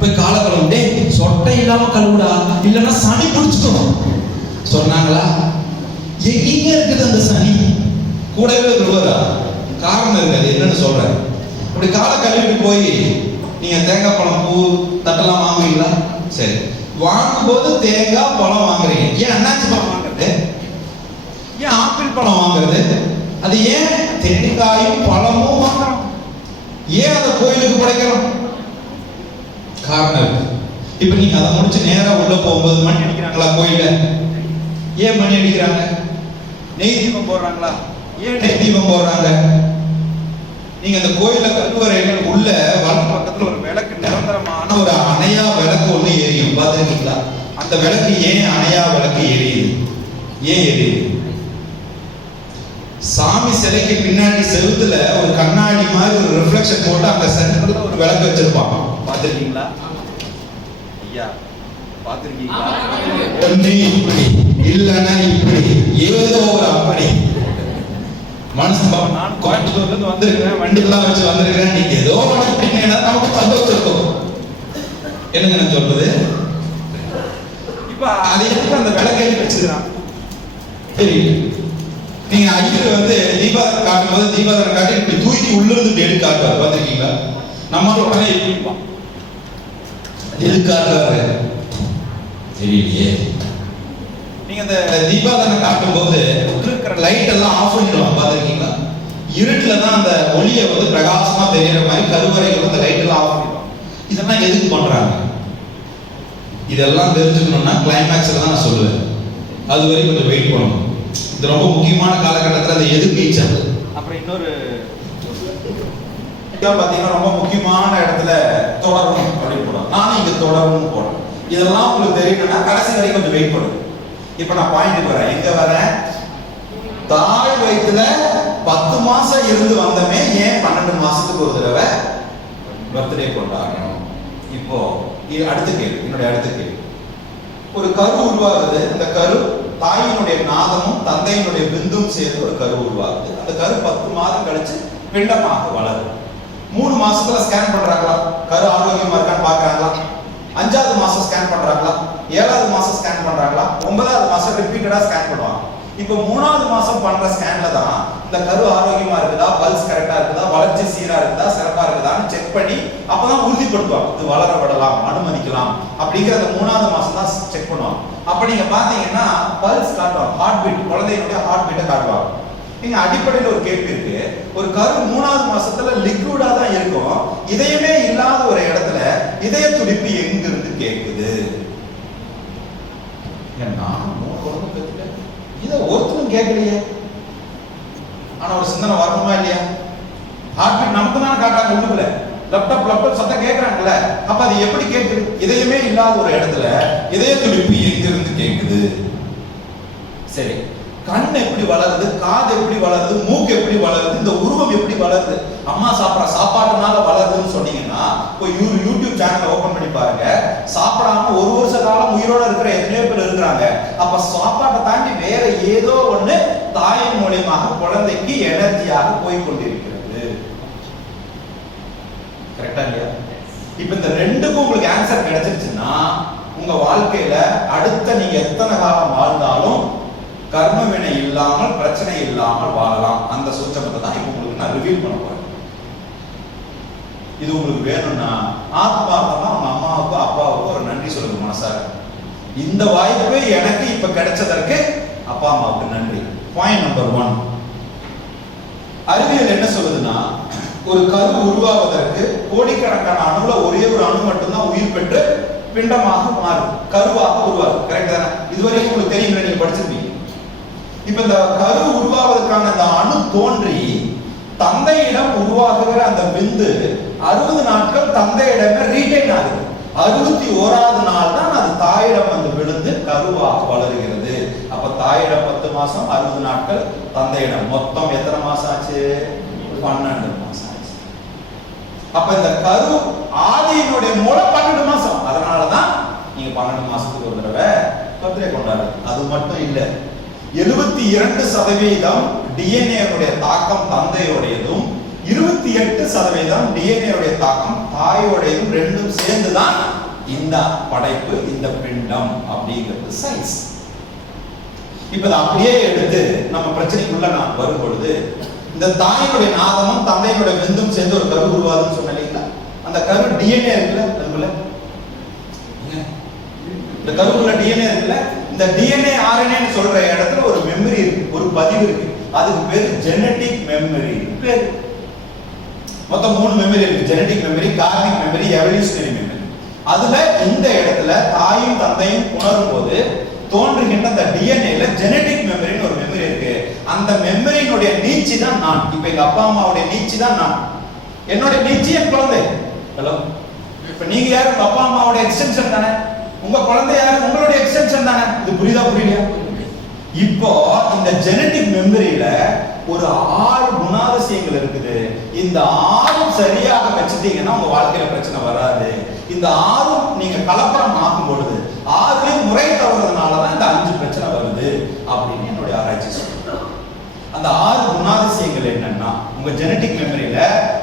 போய் காலை கழுவும். டேய் சொட்டை இல்லாம கழுவுடா, இல்லைன்னா சனி பிடிச்சிக்கணும் சொன்னாங்களா? எங்க இருக்குது அந்த சனி? கூடவே விழுவதா? காரணம் இருக்காது. என்னன்னு சொல்றேன். அப்படி காலை கழுவிட்டு போய் நீங்க தேங்காய் பழம் பூ தட்டெல்லாம் வாங்குவீங்களா? சரி, வாங்கும்போது தேங்காய் பழம் வாங்குறீங்க. ஏன் அண்ணாச்சி பழம் வாங்குறது? ஏன் ஆப்பிள் பழம் வாங்குறது? அது ஏன் தேங்காயும் பழமும் வாங்குறோம்? ஏன் அதை கோயிலுக்கு படைக்கிறோம்? காரணம் இருக்கு. இப்ப நீங்க அதை முடிச்சு நேரா உள்ள போகும்போது மணி அடிக்கிறாங்களா கோயில? ஏன் மணி அடிக்கிறாங்க? நெய் தீபம் போடுறாங்களா? ஏன் நெய் தீபம் போடுறாங்க? நீங்க அந்த கோயில கருவறைகள் உள்ள வலது பக்கத்துல ஒரு விளக்கு, நிரந்தரமான ஒரு அணையா விளக்கு ஒண்ணு எரியும், பாத்துருக்கீங்களா? அந்த விளக்கு ஏன் அணையா விளக்கு எரியுது? ஏன் எரியுது? சாமி சிலைக்கு பின்னாடி செவுத்துல ஒரு கண்ணாடி மாதிரி ஒரு ரிஃப்ளெக்ஷன் போட்டு அங்க சென்டர்ல ஒரு விளக்கு வச்சிருப்பாங்க, பாத்துருக்கீங்களா? ஐயா பாத்துருக்கீங்களா? ஒண்ணு இப்படி இல்லைன்னா இப்படி, ஏதோ ஒரு அப்படி மனசு. நான் கோயம்புத்தூர்ல இருந்து வந்திருக்கிறேன், வண்டிலாம் வச்சு வந்திருக்கிறேன். நீங்க ஏதோ நினைப்பீங்கன்னா நமக்கு சந்தோஷம் இருக்கும். என்னங்க நான் சொல்றது? இப்ப அதை எடுத்து அந்த விளக்கை வச்சுக்கிறான். சரி, நீங்க ஐயர் வந்து தீபாவளி காட்டும் போது தீபாவளி காட்டி இப்படி தூக்கி உள்ள இருந்து எடுத்து காட்டுவார், பாத்திருக்கீங்களா? நம்மளோட உடனே எப்படிப்பான் எது காட்டுறாரு தெரியலையே. நீங்க அந்த தீபாவளி காட்டும் போது இருக்கிற லைட் எல்லாம் ஆஃப் பண்ணிடுவாங்க, பாத்திருக்கீங்களா? இருட்டுல தான் அந்த ஒளியை வந்து பிரகாசமா தெரியற மாதிரி கருவறைகள் அந்த லைட் எல்லாம் ஆஃப் பண்ணிடுவாங்க. இதெல்லாம் எதுக்கு பண்றாங்க? இதெல்லாம் தெரிஞ்சுக்கணும்னா கிளைமேக்ஸ்ல தான் நான் சொல்லுவேன். அது வரைக்கும் கொஞ்சம் வெயிட் பண்ணணும். இது ரொம்ப முக்கியமான காலகட்டத்தில் அந்த எதுக்கு நீச்சல். அப்புறம் இன்னொரு பாத்தீங்கன்னா ரொம்ப முக்கியமான இடத்துல தொடரணும் அப்படின்னு போடுறோம். நானும் இங்க தொடரணும்னு போடுறேன். இதெல்லாம் உங்களுக்கு தெரியணும்னா கடைசி வரைக்கும் கொஞ்சம் வெயிட் பண்ணுங்க. இப்ப நான் பாயிண்ட் வரேன். எங்க வரேன்? தாய் வயிற்றுல 10 மாசம் இருந்து வந்தமே ஏன் 12 மாசத்துக்கு ஒரு தடவை பர்த்டே கொண்டாடணும்? இப்போ அடுத்த கேள்வி, என்னுடைய அடுத்த கேள்வி. ஒரு கரு உருவாகுது. அந்த கரு தாயினுடைய நாதமும் தந்தையினுடைய பிந்தும் சேர்ந்து ஒரு கரு உருவாகுது. அந்த கரு 10 மாதம் கழிச்சு பிண்டமாக வளரும். 3 மாசத்துல ஸ்கேன் பண்றாங்களா? கரு ஆரோக்கியமா இருக்கான்னு பாக்குறாங்களா? 5வது மாசம் ஸ்கேன் பண்றாங்களா? 7வது மாசம் ஸ்கேன் பண்றாங்களா? 9வது மாசம் ரிப்பீட்டடா ஸ்கேன் பண்ணுவாங்க. இப்போ 3வது மாசம் பண்ற ஸ்கேன்ல தான் இந்த கரு ஆரோக்கியமா இருக்குதா, பல்ஸ் கரெக்டா இருக்குதா, வளர்ச்சி சீரா இருக்குதா, சிறப்பா இருக்குதான்னு செக் பண்ணி அப்பதான் உறுதிப்படுத்துவாங்க. இது வளர விடலாம், அனுமதிக்கலாம் அப்படிங்கிற அந்த 3வது மாசம் தான் செக் பண்ணுவாங்க. அப்ப நீங்க பாத்தீங்கன்னா பல்ஸ் காட்டுவாங்க, ஹார்ட் பீட், குழந்தையினுடைய ஹார்ட் பீட்டை காட்டுவாங்க. நீங்க அடிப்படையில் ஒரு கேள்வி இருக்கு. ஒரு கரு 3வது மாசத்துல லிக்விடா தான் இருக்கும். இதயமே இல்லாத ஒரு இடத்துல இதய துடிப்பு எங்கிருந்து கேட்குது? இதை ஒருத்தரும் கேட்கலையே. ஆனா ஒரு சிந்தனை வரணுமா இல்லையா? ஹார்ட் பீட் நமக்கு தான் காட்டுறாங்க உள்ளுக்குள்ள, லேப்டாப் லேப்டாப் சத்தம் கேட்கறாங்கல்ல. அப்ப அது எப்படி கேட்குது? இதயமே இல்லாத ஒரு இடத்துல இதய துடிப்பு எங்கிருந்து கேட்குது? சரி, கண் எப்படி வளருது, காது எப்படி வளருது, மூக்கு எப்படி வளருது, இந்த உருவம் எப்படி வளருது? அம்மா சாப்பிட்ற சாப்பாட்டுனால வளருதுன்னு சொன்னீங்கன்னா போய் யூடியூப் சேனல் ஓபன் பண்ணி பாருங்க. சாப்பிடாம 1 வருஷ காலம் உயிரோட இருக்கிற எத்தனையோ பேர் இருக்கிறாங்க. அப்ப சாப்பாட்டை தாண்டி வேற ஏதோ ஒண்ணு தாயின் மூலியமாக குழந்தைக்கு எனர்ஜியாக போய் கொண்டிருக்கிறது. கரெக்டா இல்லையா? இப்ப இந்த ரெண்டுக்கும் உங்களுக்கு ஆன்சர் கிடைச்சிருச்சுன்னா உங்க வாழ்க்கையில அடுத்த நீங்க எத்தனை காலம் வாழ்ந்தாலும் கர்ம வினை இல்லாமல், பிரச்சனை இல்லாமல் வாழலாம். அந்த சூட்சமத்தை தான் இப்ப உங்களுக்கு நான் ரிவீல் பண்ண போறேன். இது உங்களுக்கு வேணும்னா ஆத்மார்த்தமா உங்க அம்மாவுக்கு அப்பாவுக்கு ஒரு நன்றி சொல்லுங்க மனசார. இந்த வாய்ப்பு எனக்கு இப்ப கிடைச்சதற்கு அப்பா அம்மாவுக்கு நன்றி. Point number 1. அறிவியல் என்ன சொல்லுதுன்னா, ஒரு கரு உருவாவதற்கு கோடிக்கணக்கான அணுல ஒரே ஒரு அணு மட்டும்தான் உயிர் பெற்று பிண்டமாக மாறும், கருவாக உருவாகும். கரெக்ட் தானே? இதுவரைக்கும் உங்களுக்கு தெரியும், நீங்க படிச்சிருப்பீங்க. இப்ப இந்த கரு உருவாவதற்கான அந்த அணு தோன்றி தந்தையிடம் உருவாகுகிற அந்த விந்து 60 நாட்கள் தந்தையிடமே ரீடைன் ஆகுது. 61வது நாள் தான் அது தாயிடம் வந்து விழுந்து கருவாக வளருகிறது. அப்ப தாயிடம் 10 மாசம், 60 நாட்கள் தந்தையிடம், மொத்தம் எத்தனை மாசம் ஆச்சு? 12 மாசம் ஆச்சு. அப்ப இந்த கரு ஆதியினுடைய மூலம் 12 மாசம். அதனாலதான் நீங்க 12 மாசத்துக்கு ஒரு தடவை பர்த்டே கொண்டாடுறது. அது மட்டும் இல்ல, 72% டிஎன்ஏ தாக்கம் தந்தையுடையதும், 28% டிஎன்ஏ தாக்கம் தாயோடையும் ரெண்டும் சேர்ந்துதான் இந்த படைப்பு, இந்த பிண்டம் அப்படிங்கிறது சயின்ஸ். இப்ப இதை அப்படியே எடுத்து நம்ம பிரச்சனைக்குள்ள நான் வரும் பொழுது, இந்த தாயினுடைய நாதமும் தந்தையினுடைய விந்தும் சேர்ந்து ஒரு கரு உருவாதுன்னு சொன்னேன் இல்லைங்களா? அந்த கரு டிஎன்ஏ இருக்குல்ல, அதுக்குள்ள இந்த கருவுள்ள டிஎன்ஏ இருக்குல்ல, இந்த டிஎன்ஏ ஆர்என்ஏன்னு சொல்ற இடத்துல ஒரு மெமரி இருக்கு, ஒரு பதிவு இருக்கு. அதுக்கு பேரு ஜெனடிக் மெமரி பேரு. மொத்தம் 3 மெமரி இருக்கு. Genetic memory, Carnegie memory, evolutionary memory. அதுல இந்த இடத்துல தாயும் தந்தையும் உணரும் போது தோன்றுகின்ற அந்த டிஎன்ஏல ஜெனடிக் மெமரின்னு ஒரு மெமரி இருக்கு. அந்த மெமரியினுடைய நீட்சி தான் நான். இப்ப எங்க அப்பா அம்மாவுடைய நீட்சி தான் நான். என்னுடைய நீட்சி என் குழந்தை. ஹலோ, இப்ப நீங்க யாரு? உங்க அப்பா அம்மாவுடைய எக்ஸ்டென்ஷன் தானே. உங்க குழந்தை யாரு? உங்களுடைய எக்ஸ்டென்ஷன் தானே. இது புரியுதா புரியலையா? இப்போ இந்த ஜெனடிக் மெமரியில ஒரு 6 குணாதிசயங்கள் இருக்குது. இந்த 6 சரியாக வச்சுட்டீங்கன்னா உங்க வாழ்க்கையில பிரச்சனை வராது. இந்த 6 நீங்க கலப்படம் ஆக்கும் பொழுது 6 முறை தவறுறதுனாலதான் இந்த 5 பிரச்சனை வருது அப்படின்னு என்னுடைய ஆராய்ச்சி சொல்லுது. அந்த 6 குணாதிசயங்கள் என்னன்னா, உங்க ஜெனடிக் மெமரியில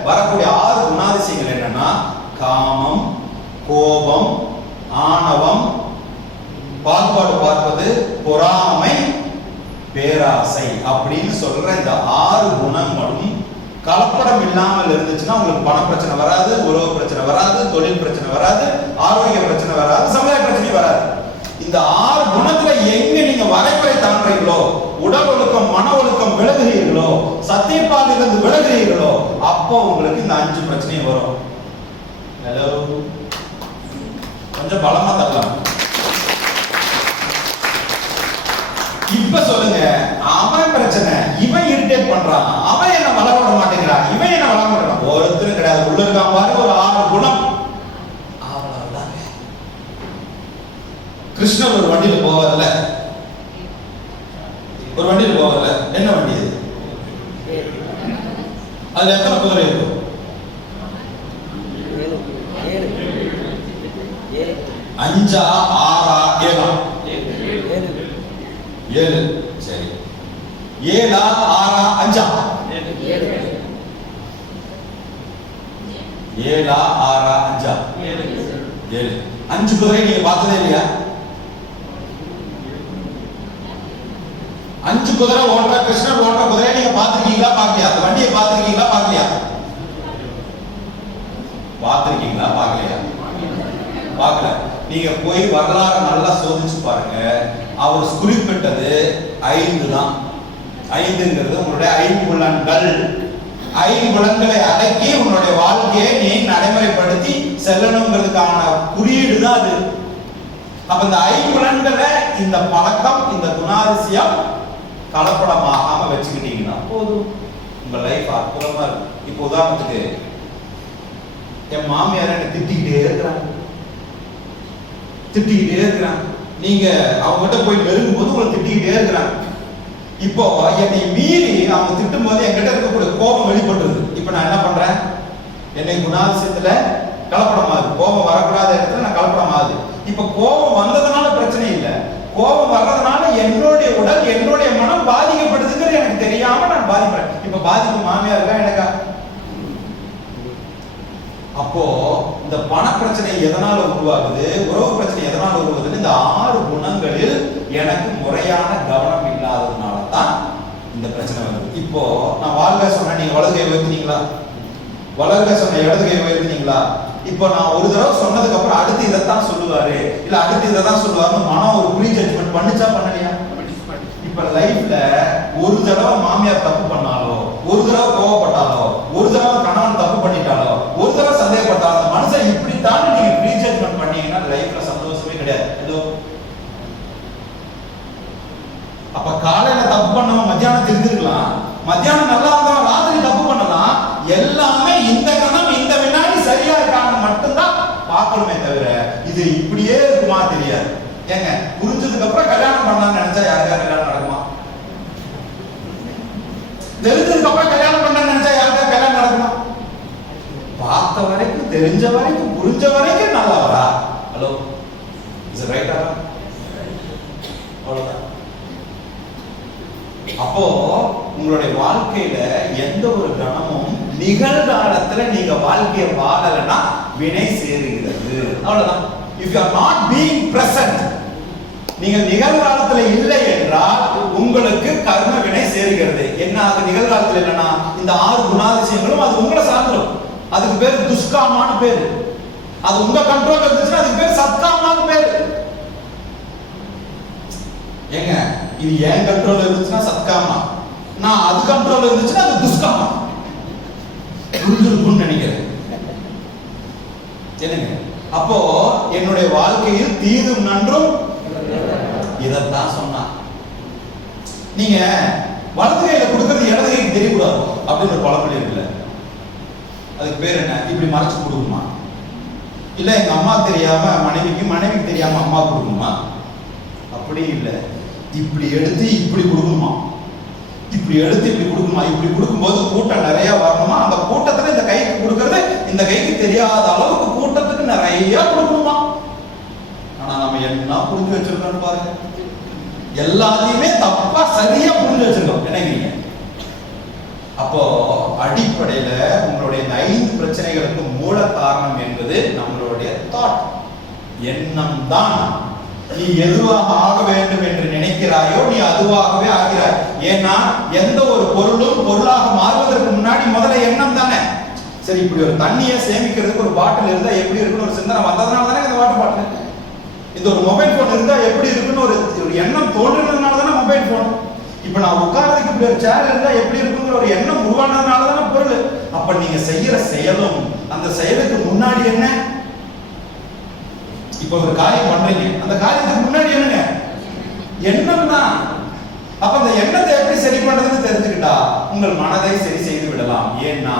வரக்கூடிய 6 குணாதிசயங்கள் என்னன்னா, காமம், கோபம், ஆணவம், பாகுபாடு பார்ப்பது, பொறாமை, பேராசை அப்படின்னு சொல்ற இந்த 6 குணங்களும் கலப்படம் இல்லாமல் இருந்துச்சுன்னா உங்களுக்கு பண பிரச்சனை வராது, உறவு பிரச்சனை வராது, தொழில் பிரச்சனை வராது, ஆரோக்கிய பிரச்சனை வராது, சமுதாய பிரச்சனை வராது. இந்த 6 குணத்துல எங்க நீங்க வரைமுறை தாண்டீங்களோ, உடல் ஒழுக்கம், மன ஒழுக்கம் விலகுறீங்களோ, சத்தியப்பாலிலிருந்து விலகுறீங்களோ, அப்போ உங்களுக்கு இந்த 5 பிரச்சனையும் வரும். ஹலோ, கொஞ்சம் பலமா தரலாம். இப்ப சொல்லுங்க, அவன் பிரச்சனை, இவன் இரிட்டேட் பண்றான், அவன் என்ன வளர விட மாட்டேங்கிறான், இவன் என்ன வளர மாட்டேங்கிறான், ஒருத்தரும் கிடையாது. உள்ள இருக்கான் பாருங்க ஒரு 6 குணம். அவ்வளவுதாங்க. கிருஷ்ணர் ஒரு வண்டியில போவதில்ல, ஒரு வண்டியில போவதில்ல. என்ன வண்டி அது? அதுல எத்தனை குதிரை இருக்கும்? 5 6 7 7. சரி, 7 6 5 7 6 5 7. 5 குதிரை நீங்க பார்த்ததே இல்லையா? 5 குதிரை ஓட்ட கிருஷ்ணர் ஓட்ட குதிரை நீங்க பார்த்திருக்கீங்களா பார்க்கலையா? அந்த வண்டியை பார்த்திருக்கீங்களா பார்க்கலையா? பார்த்திருக்கீங்களா பார்க்கலையா? பார்க்கல. நீங்க போய் வரலாறு நல்லா சோதிச்சு பாருங்க. அவர் குறிப்பிட்டது 5 தான். 5ங்கிறது உங்களுடைய 5 புலன்கள். 5 புலன்களை அடக்கி உங்களுடைய வாழ்க்கையை நீ நடைமுறைப்படுத்தி செல்லணுங்கிறதுக்கான குறியீடு தான் அது. அப்ப இந்த 5 புலன்களை, இந்த பழக்கம், இந்த குணாதிசயம் கலப்படமாகாம வச்சுக்கிட்டீங்கன்னா போதும், உங்க லைஃப் அற்புதமா இருக்கும். இப்போ உதாரணத்துக்கு என் மாமியார் என்னை திட்டிக்கிட்டே இருக்கிறாங்க. நீங்க அவங்ககிட்ட போய் நெருங்கும் போது உங்களை திட்டிக்கிட்டே இருக்கிறாங்க. இப்போ என்னை மீறி அவங்க திட்டும் போது என்கிட்ட இருக்கக்கூடிய கோபம் வெளிப்பட்டுருது. இப்போ நான் என்ன பண்றேன்? என்னை குணாதிசயத்துல கலப்படமாகுது. கோபம் வரக்கூடாத இடத்துல நான் கலப்படமாகுது. இப்போ கோபம் வந்ததுனால பிரச்சனை இல்லை, கோபம் வர்றதுனால என்னுடைய உடல், என்னுடைய மனம் பாதிக்கப்படுதுங்கிறது எனக்கு தெரியாம நான் பாதிப்பேன். இப்ப பாதிப்பு மாமியா இருக்கா எனக்கா? அப்போ இந்த பண பிரச்சனை எதனால உருவாகுது, உறவு பிரச்சனை எதனால உருவாகுது? இந்த 6 குணங்களில் எனக்கு முறையான கவனம் இல்லாததுனால தான் இந்த பிரச்சனை வருது. இப்போ நான் வாழ்க சொன்ன, நீங்க வலது கை உயர்த்தினீங்களா? வலது சொன்ன இடது கை உயர்த்தினீங்களா? இப்போ நான் ஒரு தடவை சொன்னதுக்கு அப்புறம் அடுத்து இதைத்தான் சொல்லுவாரு, இல்ல அடுத்து இதை தான் சொல்லுவாருன்னு மனம் ஒரு ப்ரீ ஜட்ஜ்மெண்ட் பண்ணுச்சா பண்ணலையா? இப்ப லைஃப்ல ஒரு தடவை மாமியார் தப்பு பண்ணாலோ, ஒரு தடவை கோவப்பட்டாலோ, ஒரு தடவை கணவன் தப்பு பண்ணிட்டாலோ, ஒரு தடவை சந்தேகப்பட்டாலோ, அந்த மனுஷன் இப்படித்தான் நீங்க ப்ரீ ஜட்ஜ்மெண்ட் பண்ணீங்கன்னா லைஃப்ல சந்தோஷமே கிடையாது. ஏதோ அப்ப காலையில தப்பு பண்ணவன் மத்தியானம் தெரிஞ்சிருக்கலாம், மத்தியானம் நல்லா இருந்தவன் ராத்திரி தப்பு பண்ணலாம். எல்லாமே இந்த கணம் இந்த வினாடி சரியா இருக்கான்னு மட்டும்தான் பார்க்கணுமே தவிர இது இப்படியே இருக்குமா தெரியாது. ஏங்க, புரிஞ்சதுக்கு அப்புறம் கல்யாணம் பண்ணலாம்னு நினைச்சா யாருக்கா கல்யாணம் நடக்குமா? தெரிஞ்சதுக்கு அப்புறம் கல்யாணம் பண்ணலாம்னு நினைச்சா யாருக்கா கல்யாணம் நடக்குமா? பார்த்த வரைக்கும், தெரிஞ்ச வரைக்கும், புரிஞ்ச வரைக்கும் நல்லா வரா. ஹலோ, இஸ் ரைட்டா? அவ்வளவுதான். அப்போ உங்களுடைய வாழ்க்கையில எந்த ஒரு கணமும் நிகழ்காலத்துல நீங்க வாழ்க்கையை வாழலைன்னா வினை சேருகிறது. அவ்வளவுதான். if you are not being present, நீங்கள் நிகழ்காலத்துல இல்லை என்றால் உங்களுக்கு கர்ம வினை சேருகிறது. என்ன அது நிகழ்காலத்துல இல்லைன்னா இந்த 6 குணாதிசயங்களும் அது உங்களை சார்ந்துடும். அதுக்கு பேர் துஷ்காமான்னு பேரு. அது உங்க கண்ட்ரோல் இருந்துச்சுன்னா அதுக்கு பேர் சத்காமான்னு பேரு. ஏங்க இது என் கண்ட்ரோல் இருந்துச்சுன்னா சத்காமா, நான் அது கண்ட்ரோல் இருந்துச்சுன்னா அது துஷ்காமா. புரிஞ்சிருக்கும்னு நினைக்கிறேன். என்னங்க அப்போ என்னுடைய வாழ்க்கையில் தீதும் நன்றும் இதத்தான் சொன்னா. நீங்க வலது கையில கொடுக்கறது இடது கைக்கு தெரியக்கூடாது அப்படின்னு ஒரு பழமொழி இருக்குல்ல, அதுக்கு பேர் என்ன? இப்படி மறைச்சு கொடுக்குமா? இல்ல எங்க அம்மா தெரியாம மனைவிக்கு, மனைவிக்கு தெரியாம அம்மா கொடுக்கணுமா? அப்படி இல்லை. இப்படி எடுத்து இப்படி கொடுக்கணுமா, இப்படி எடுத்து இப்படி கொடுக்கணுமா. இப்படி கொடுக்கும்போது கூட்டம் நிறைய வரணுமா, அந்த கூட்டத்துல இந்த கைக்கு கொடுக்கறது இந்த கைக்கு தெரியாத அளவுக்கு கூட்டத்துக்கு நிறைய கொடுக்கணுமா. ஆனா நம்ம என்ன புரிஞ்சு வச்சிருக்கோம் பாருங்க, எல்லாத்தையுமே தப்பா சரியா புரிஞ்சு வச்சிருக்கோம். என்னங்க அப்போ அடிப்படையில உங்களுடைய 5 பிரச்சனைகளுக்கு மூல காரணம் என்பது நம்மளுடைய தாட், எண்ணம் தான். நீ எதுவாக ஆக வேண்டும் என்று நினைக்கிறாயோ நீ அதுவாகவே ஆகிறாய். ஏன்னா எந்த ஒரு பொருளும் பொருளாக மாறுவதற்கு முன்னாடி முதல்ல எண்ணம் தானே. சரி, இப்படி ஒரு தண்ணியை சேமிக்கிறதுக்கு ஒரு பாட்டில் இருந்தா எப்படி இருக்குன்னு ஒரு சிந்தனை வந்ததுனால தானே இந்த வாட்டர் பாட்டில். இந்த ஒரு மொபைல் போன் இருந்தா எப்படி இருக்குன்னு ஒரு எண்ணம் தோன்றுனதுனால தானே மொபைல் போன். இப்ப நான் உட்கார்றதுக்கு இப்படி ஒரு சேர் இருந்தா எப்படி இருக்குங்கிற ஒரு எண்ணம் உருவானதுனால தானே பொருள். அப்ப நீங்க செய்யற செயலும் அந்த செயலுக்கு முன்னாடி என்ன? இப்ப ஒரு காரியம் பண்றீங்க, அந்த காரியத்துக்கு முன்னாடி என்னங்க? எண்ணம் தான். அப்ப அந்த எண்ணத்தை எப்படி சரி பண்றதுன்னு தெரிஞ்சுக்கிட்டா உங்கள் மனதை சரி செய்து விடலாம். ஏன்னா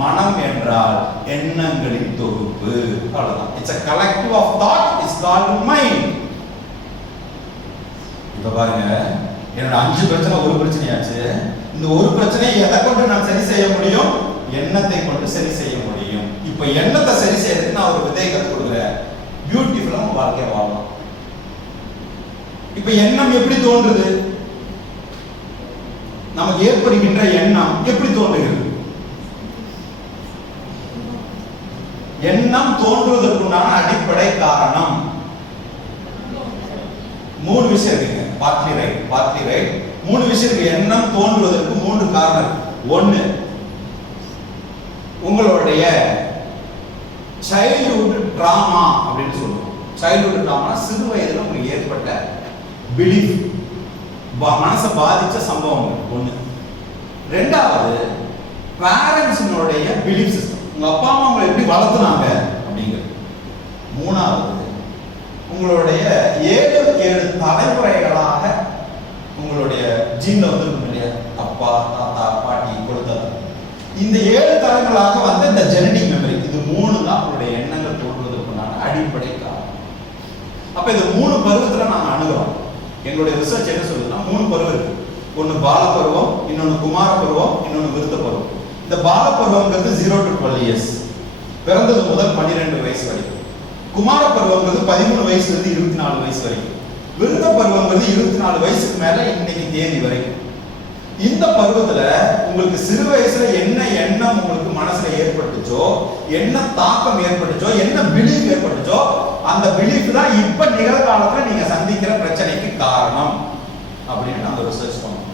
மனம் என்றால் எண்ணங்களின் தொகுப்பு. அவ்வளவுதான். It's a collective of thought is called mind. இப்ப பாருங்க, என்னோட 5 பிரச்சனை ஒரு பிரச்சனையாச்சு. இந்த ஒரு பிரச்சனையை எதை கொண்டு நான் சரி செய்ய முடியும்? எண்ணத்தை கொண்டு சரி செய்ய முடியும். இப்ப எண்ணத்தை சரி செய்யறதுக்கு நான் ஒரு விதையை கற்றுக் கொடுக்குறேன். பியூட்டிஃபுல்லா உங்க வாழ்க்கைய வாழலாம். இப்ப எண்ணம் எப்படி தோன்றுது? நமக்கு ஏற்படுகின்ற எண்ணம் எப்படி தோன்றுகிறது? எண்ணம் தோன்றுவதற்குண்டான அடிப்படை காரணம் 3 விஷயம் இருக்குங்க. பார்ட்லி ரைட் 3 விஷயம் இருக்கு. எண்ணம் தோன்றுவதற்கு 3 காரணம். 1, உங்களுடைய சைல்ட்ஹுட் டிராமா அப்படின்னு சொல்லுவோம். சைல்ட்ஹுட் டிராமா சிறு வயதுல உங்களுக்கு ஏற்பட்ட பிலீஃப், மனசை பாதிச்ச சம்பவம் 1. 2வது பேரண்ட்ஸினுடைய பிலீஃப் சிஸ்டம், உங்க அப்பா அம்மா உங்களை எப்படி வளர்த்துனாங்க அப்படிங்கிறது. 3வது உங்களுடைய 7 தலைமுறைகளாக உங்களுடைய ஜீன்ல வந்துருக்கும் இல்லையா, அப்பா தாத்தா பாட்டி கொடுத்தது. இந்த 7 தலைமுறைகளாக வந்து இந்த ஜெனடிக் மெமரி, இது 3 தான் உங்களுடைய எண்ணங்கள் தோன்றுவதற்குண்டான அடிப்படை காரணம். அப்ப இந்த 3 பருவத்துல நாங்க அணுகிறோம். எங்களுடைய ரிசர்ச் என்ன சொல்லுதுன்னா 3 பருவம் இருக்கு. ஒன்னு பால பருவம், இன்னொன்னு குமார பருவம், இன்னொன்னு விருத்த பருவம். இந்த பால பருவம்ங்கிறது 0 to 12 years, பிறந்தது முதல் 12 வயசு வரைக்கும். குமார பருவம்ங்கிறது 13 வயசுல இருந்து 24 வயசு வரைக்கும். விருத்த பருவம்ங்கிறது 24 வயசுக்கு மேல இன்னைக்கு தேதி வரைக்கும். இந்த பருவத்துல உங்களுக்கு சிறு வயசுல என்ன எண்ணம் உங்களுக்கு மனசுல ஏற்பட்டுச்சோ, என்ன தாக்கம் ஏற்பட்டுச்சோ, என்ன பிலீஃப் ஏற்பட்டுச்சோ, அந்த பிலீஃப் தான் இப்ப நிகழ்காலத்துல நீங்க சந்திக்கிற பிரச்சனைக்கு காரணம் அப்படின்னு நாங்க ரிசர்ச் பண்ணோம்.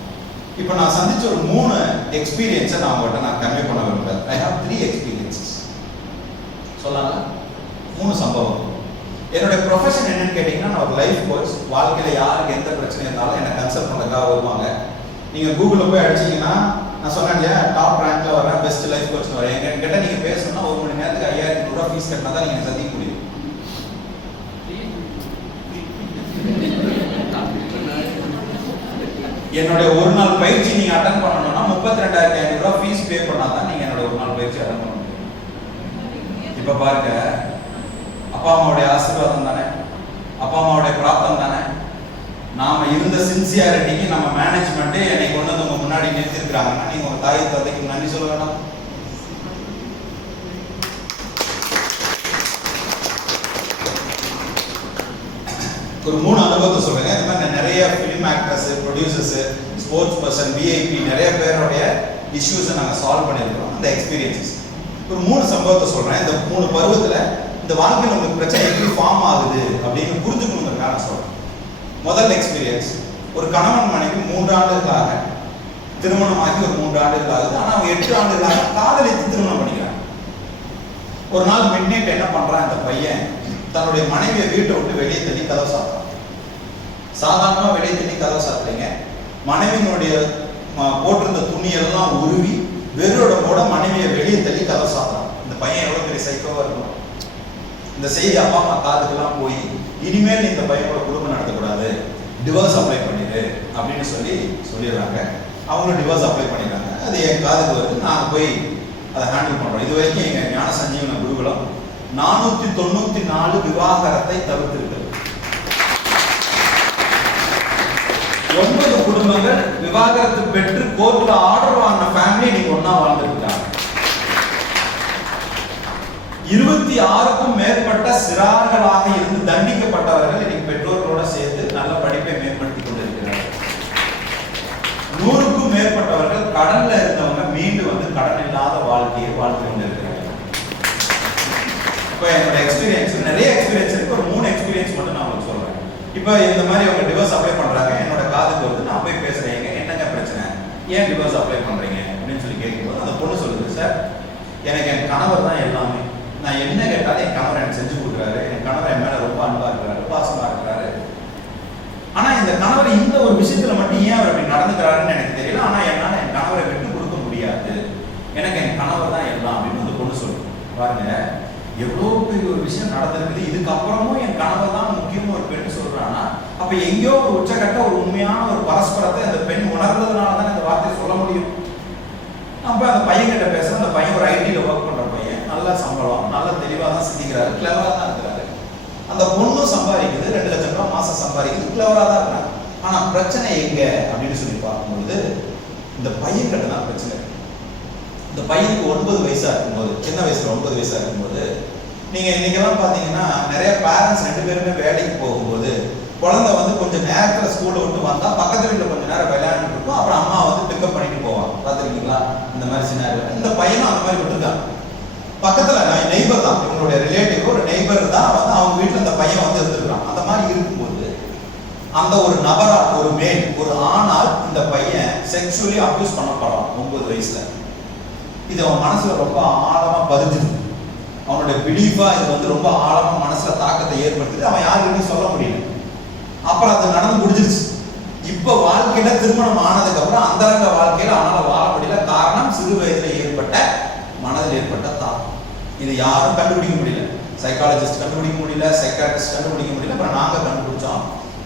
இப்ப நான் சந்திச்ச ஒரு 3 எக்ஸ்பீரியன்ஸை நான் உங்கள்கிட்ட கன்வே பண்ண விரும்புறேன். I have 3 experiences. சொல்லலாம் 3 சம்பவம். என்னுடைய ப்ரொஃபஷன் என்னன்னு கேட்டீங்கன்னா நான் ஒரு லைஃப் கோச். வாழ்க்கையில யாருக்கு எந்த பிரச்சனை இருந்தாலும் என்னை கன்சல்ட் பண்ணதுக்காக வருவாங்க. நீங்க கூகுள்ல போய் அடிச்சீங்கன்னா நான் சொன்னேன் இல்லையா, டாப் ரேங்க்ல வரேன், பெஸ்ட் லைஃப் கோச் வரேன். என்கிட்ட நீங்க பேசணும்னா 1 மணி நேரத்துக்கு 5000 ரூபாய் ஃபீஸ் கட்டினா தான் நீங்க சந்திக்க முடியும். என்னுடைய 1 நாள் பயிற்சி நீங்க அட்டன் பண்ணணும்னா 32,500 ரூபாய் ஃபீஸ் பே பண்ணாதான் நீங்க என்னோட 1 நாள் பயிற்சி அட்டன் பண்ண முடியும். இப்ப பாருங்க, அப்பா அம்மாவுடைய ஆசீர்வாதம் தானே, அப்பா அம்மாவுடைய பிராப்தம் தானே. நாம இருந்த சின்சியாரிட்டிக்கு நம்ம மேனேஜ்மெண்ட் என்னை கொண்டு வந்து உங்க முன்னாடி நிறுத்திருக்கிறாங்கன்னா நீங்க உங்க தாய் தந்தைக்கு நன்றி சொல்ல வேண்டாம். ஒரு 3 அனுபவத்தை சொல்றேங்க. இந்த மாதிரி நிறைய film actors, producers, sports person, VIP நிறைய பேருடைய இஷ்யூஸை நாங்கள் சால்வ் பண்ணியிருக்கிறோம். அந்த எக்ஸ்பீரியன்சஸ் ஒரு 3 சம்பவத்தை சொல்றேன். இந்த 3 பருவத்துல இந்த வாழ்க்கையில் உங்களுக்கு பிரச்சனை எப்படி ஃபார்ம் ஆகுது அப்படின்னு புரிஞ்சுக்கணுங்கிறதுக்காக சொல்றேன். முதல் எக்ஸ்பீரியன்ஸ், ஒரு கணவன் மனைவி 3 ஆண்டுகளாக திருமணமாகி ஒரு 3 ஆண்டுகள் ஆகுது. ஆனா அவங்க 8 ஆண்டுகளாக காதலித்து திருமணம் பண்ணிக்கிறாங்க. ஒரு நாள் மிட்நைட் என்ன பண்றான் இந்த பையன், தன்னுடைய மனைவியை வீட்டை விட்டு வெளியே தள்ளி கதவை சாத்துறான். சாதாரணமா வெளியே தள்ளி கதவை சாத்துறீங்க, மனைவியினுடைய போட்டிருந்த துணி எல்லாம் உருவி வெறுடம்போட மனைவியை வெளியே தள்ளி கதவை சாத்துறான். இந்த பையன் எவ்வளவு பெரிய சைக்கோவா இருக்கும். இந்த செய்தி அப்பா அம்மா காதுக்கெல்லாம் போய், இனிமேல் இந்த பையன் கூட குடும்பம் நடத்தக்கூடாது, டிவோர்ஸ் அப்ளை பண்ணிடு அப்படின்னு சொல்லிடுறாங்க. அவங்களும் டிவோர்ஸ் அப்ளை பண்ணிடுறாங்க. அது என் காதுக்கு வருது, நான் போய் அதை ஹேண்டில் பண்றோம். இது வரைக்கும் எங்க ஞான சஞ்சீவன குருகுலம் 494 விவாகரத்தை தவிர்த்திருக்கிறது. 9 குடும்பங்கள் விவாகரத்து பெற்று கோர்ட்ல ஆர்டர் வாங்கின ஃபேமிலி நீங்க ஒன்னா வாழ்ந்துருக்காங்க. 26க்கும் மேற்பட்ட சிறார்களாக இருந்து தண்டிக்கப்பட்டவர்கள் இன்னைக்கு பெற்றோர்களோட சேர்த்து நல்ல படிப்பை மேம்படுத்தி கொண்டிருக்கிறார்கள். 100க்கும் மேற்பட்டவர்கள் கடன்ல இருந்தவங்க மீண்டு வந்து கடன் இல்லாத வாழ்க்கையை வாழ்ந்து கொண்டிருக்கிறார்கள். இப்போ என்னோட எக்ஸ்பீரியன்ஸ் நிறைய எக்ஸ்பீரியன்ஸ் இருக்கு. ஒரு 3 எக்ஸ்பீரியன்ஸ் மட்டும் நான் உங்களுக்கு சொல்றேன். இப்போ இந்த மாதிரி அவங்க டிவோர்ஸ் அப்ளை பண்றாங்க, என்னோட காதுக்கு வருது, நான் போய் பேசுறேன், என்னங்க பிரச்சனை, ஏன் டிவோர்ஸ் அப்ளை பண்றீங்க அப்படின்னு சொல்லி கேட்கும்போது அந்த பொண்ணு சொல்லுது, சார் எனக்கு என் கணவர் தான் எல்லாமே, நான் என்ன கேட்டாலும் என் கணவர் எனக்கு செஞ்சு கொடுக்குறாரு, என் கணவர் என் மேல ரொம்ப அன்பா இருக்கிறாரு, பாசமா இருக்கிறாரு. ஆனா இந்த கணவர் இந்த ஒரு விஷயத்துல மட்டும் ஏன் அவர் அப்படி நடந்துக்கிறாருன்னு எனக்கு தெரியல. ஆனா என்னால என் கணவரை விட்டு கொடுக்க முடியாது, எனக்கு என் கணவர் தான் எல்லாம் அப்படின்னு அந்த பொண்ணு சொல்லுது. பாருங்க எவ்வளவு பெரிய ஒரு விஷயம் நடந்திருக்குது. இதுக்கப்புறமும் என் கணவர் தான் முக்கியம் ஒரு பெண் சொல்றானா, அப்ப எங்கேயோ ஒரு உச்சகட்ட ஒரு உண்மையான ஒரு பரஸ்பரத்தை அந்த பெண் உணர்ந்ததுனால தான் இந்த வார்த்தையை சொல்ல முடியும். நம்ம அந்த பையன் கிட்ட பேசுறோம். அந்த பையன் ஒரு ஐடியில ஒர்க் பண்ற பையன், நல்ல சம்பளம், நல்ல தெளிவா தான் சிந்திக்கிறாரு, கிளவரா தான் இருக்கிறாரு. அந்த பொண்ணும் சம்பாதிக்குது, 2 லட்சம் ரூபாய் மாசம் சம்பாதிக்குது, கிளவரா தான் இருக்கிறாங்க. ஆனா பிரச்சனை எங்க அப்படின்னு சொல்லி பார்க்கும்பொழுது இந்த பையன் கிட்ட தான் பிரச்சனை. இந்த பையனுக்கு 9 வயசா இருக்கும்போது, சின்ன வயசுல 9 வயசா இருக்கும்போது, நீங்க இன்னைக்கெல்லாம் பாத்தீங்கன்னா நிறைய பேரண்ட்ஸ் 2 பேருமே வேலைக்கு போகும்போது குழந்தை வந்து கொஞ்சம் நேரத்துல ஸ்கூல்ல விட்டு வந்தா பக்கத்து வீட்டுல கொஞ்சம் நேரம் விளையாண்டுட்டு இருக்கும், அப்புறம் அம்மா வந்து பிக்கப் பண்ணிட்டு போவாங்க. பாத்துருக்கீங்களா இந்த மாதிரி சினாரியோ? இந்த பையனும் அந்த மாதிரி விட்டுருக்காங்க. பக்கத்துல நெய்பர் தான், இவங்களுடைய ரிலேட்டிவ் ஒரு நெய்பர் தான் வந்து அவங்க வீட்டுல இந்த பையன் வந்து இருந்துருக்கான். அந்த மாதிரி இருக்கும்போது அந்த ஒரு நபரால், ஒரு மேல், ஒரு ஆணால் இந்த பையன் செக்ஷுவலி அபியூஸ் பண்ணப்படலாம் 9 வயசுல. இது அவன் மனசுல ரொம்ப ஆழமா பதிஞ்சிருக்கு. அவனுடைய பிலீஃபா இது வந்து ரொம்ப ஆழமா மனசுல தாக்கத்தை ஏற்படுத்துது. அவன் யாருக்குமே சொல்ல முடியல. அப்புறம் அது நடந்து முடிஞ்சிருச்சு. இப்ப வாழ்க்கையில திருமணம் ஆனதுக்கு அப்புறம் அந்தரங்க வாழ்க்கையில அவனால வாழ முடியல. காரணம் சிறு வயதுல ஏற்பட்ட மனதில் ஏற்பட்ட தாக்கம். இது யாரும் கண்டுபிடிக்க முடியல. சைக்காலஜிஸ்ட் கண்டுபிடிக்க முடியல, சைக்காட்ரிஸ்ட் கண்டுபிடிக்க முடியல. அப்புறம் நாங்க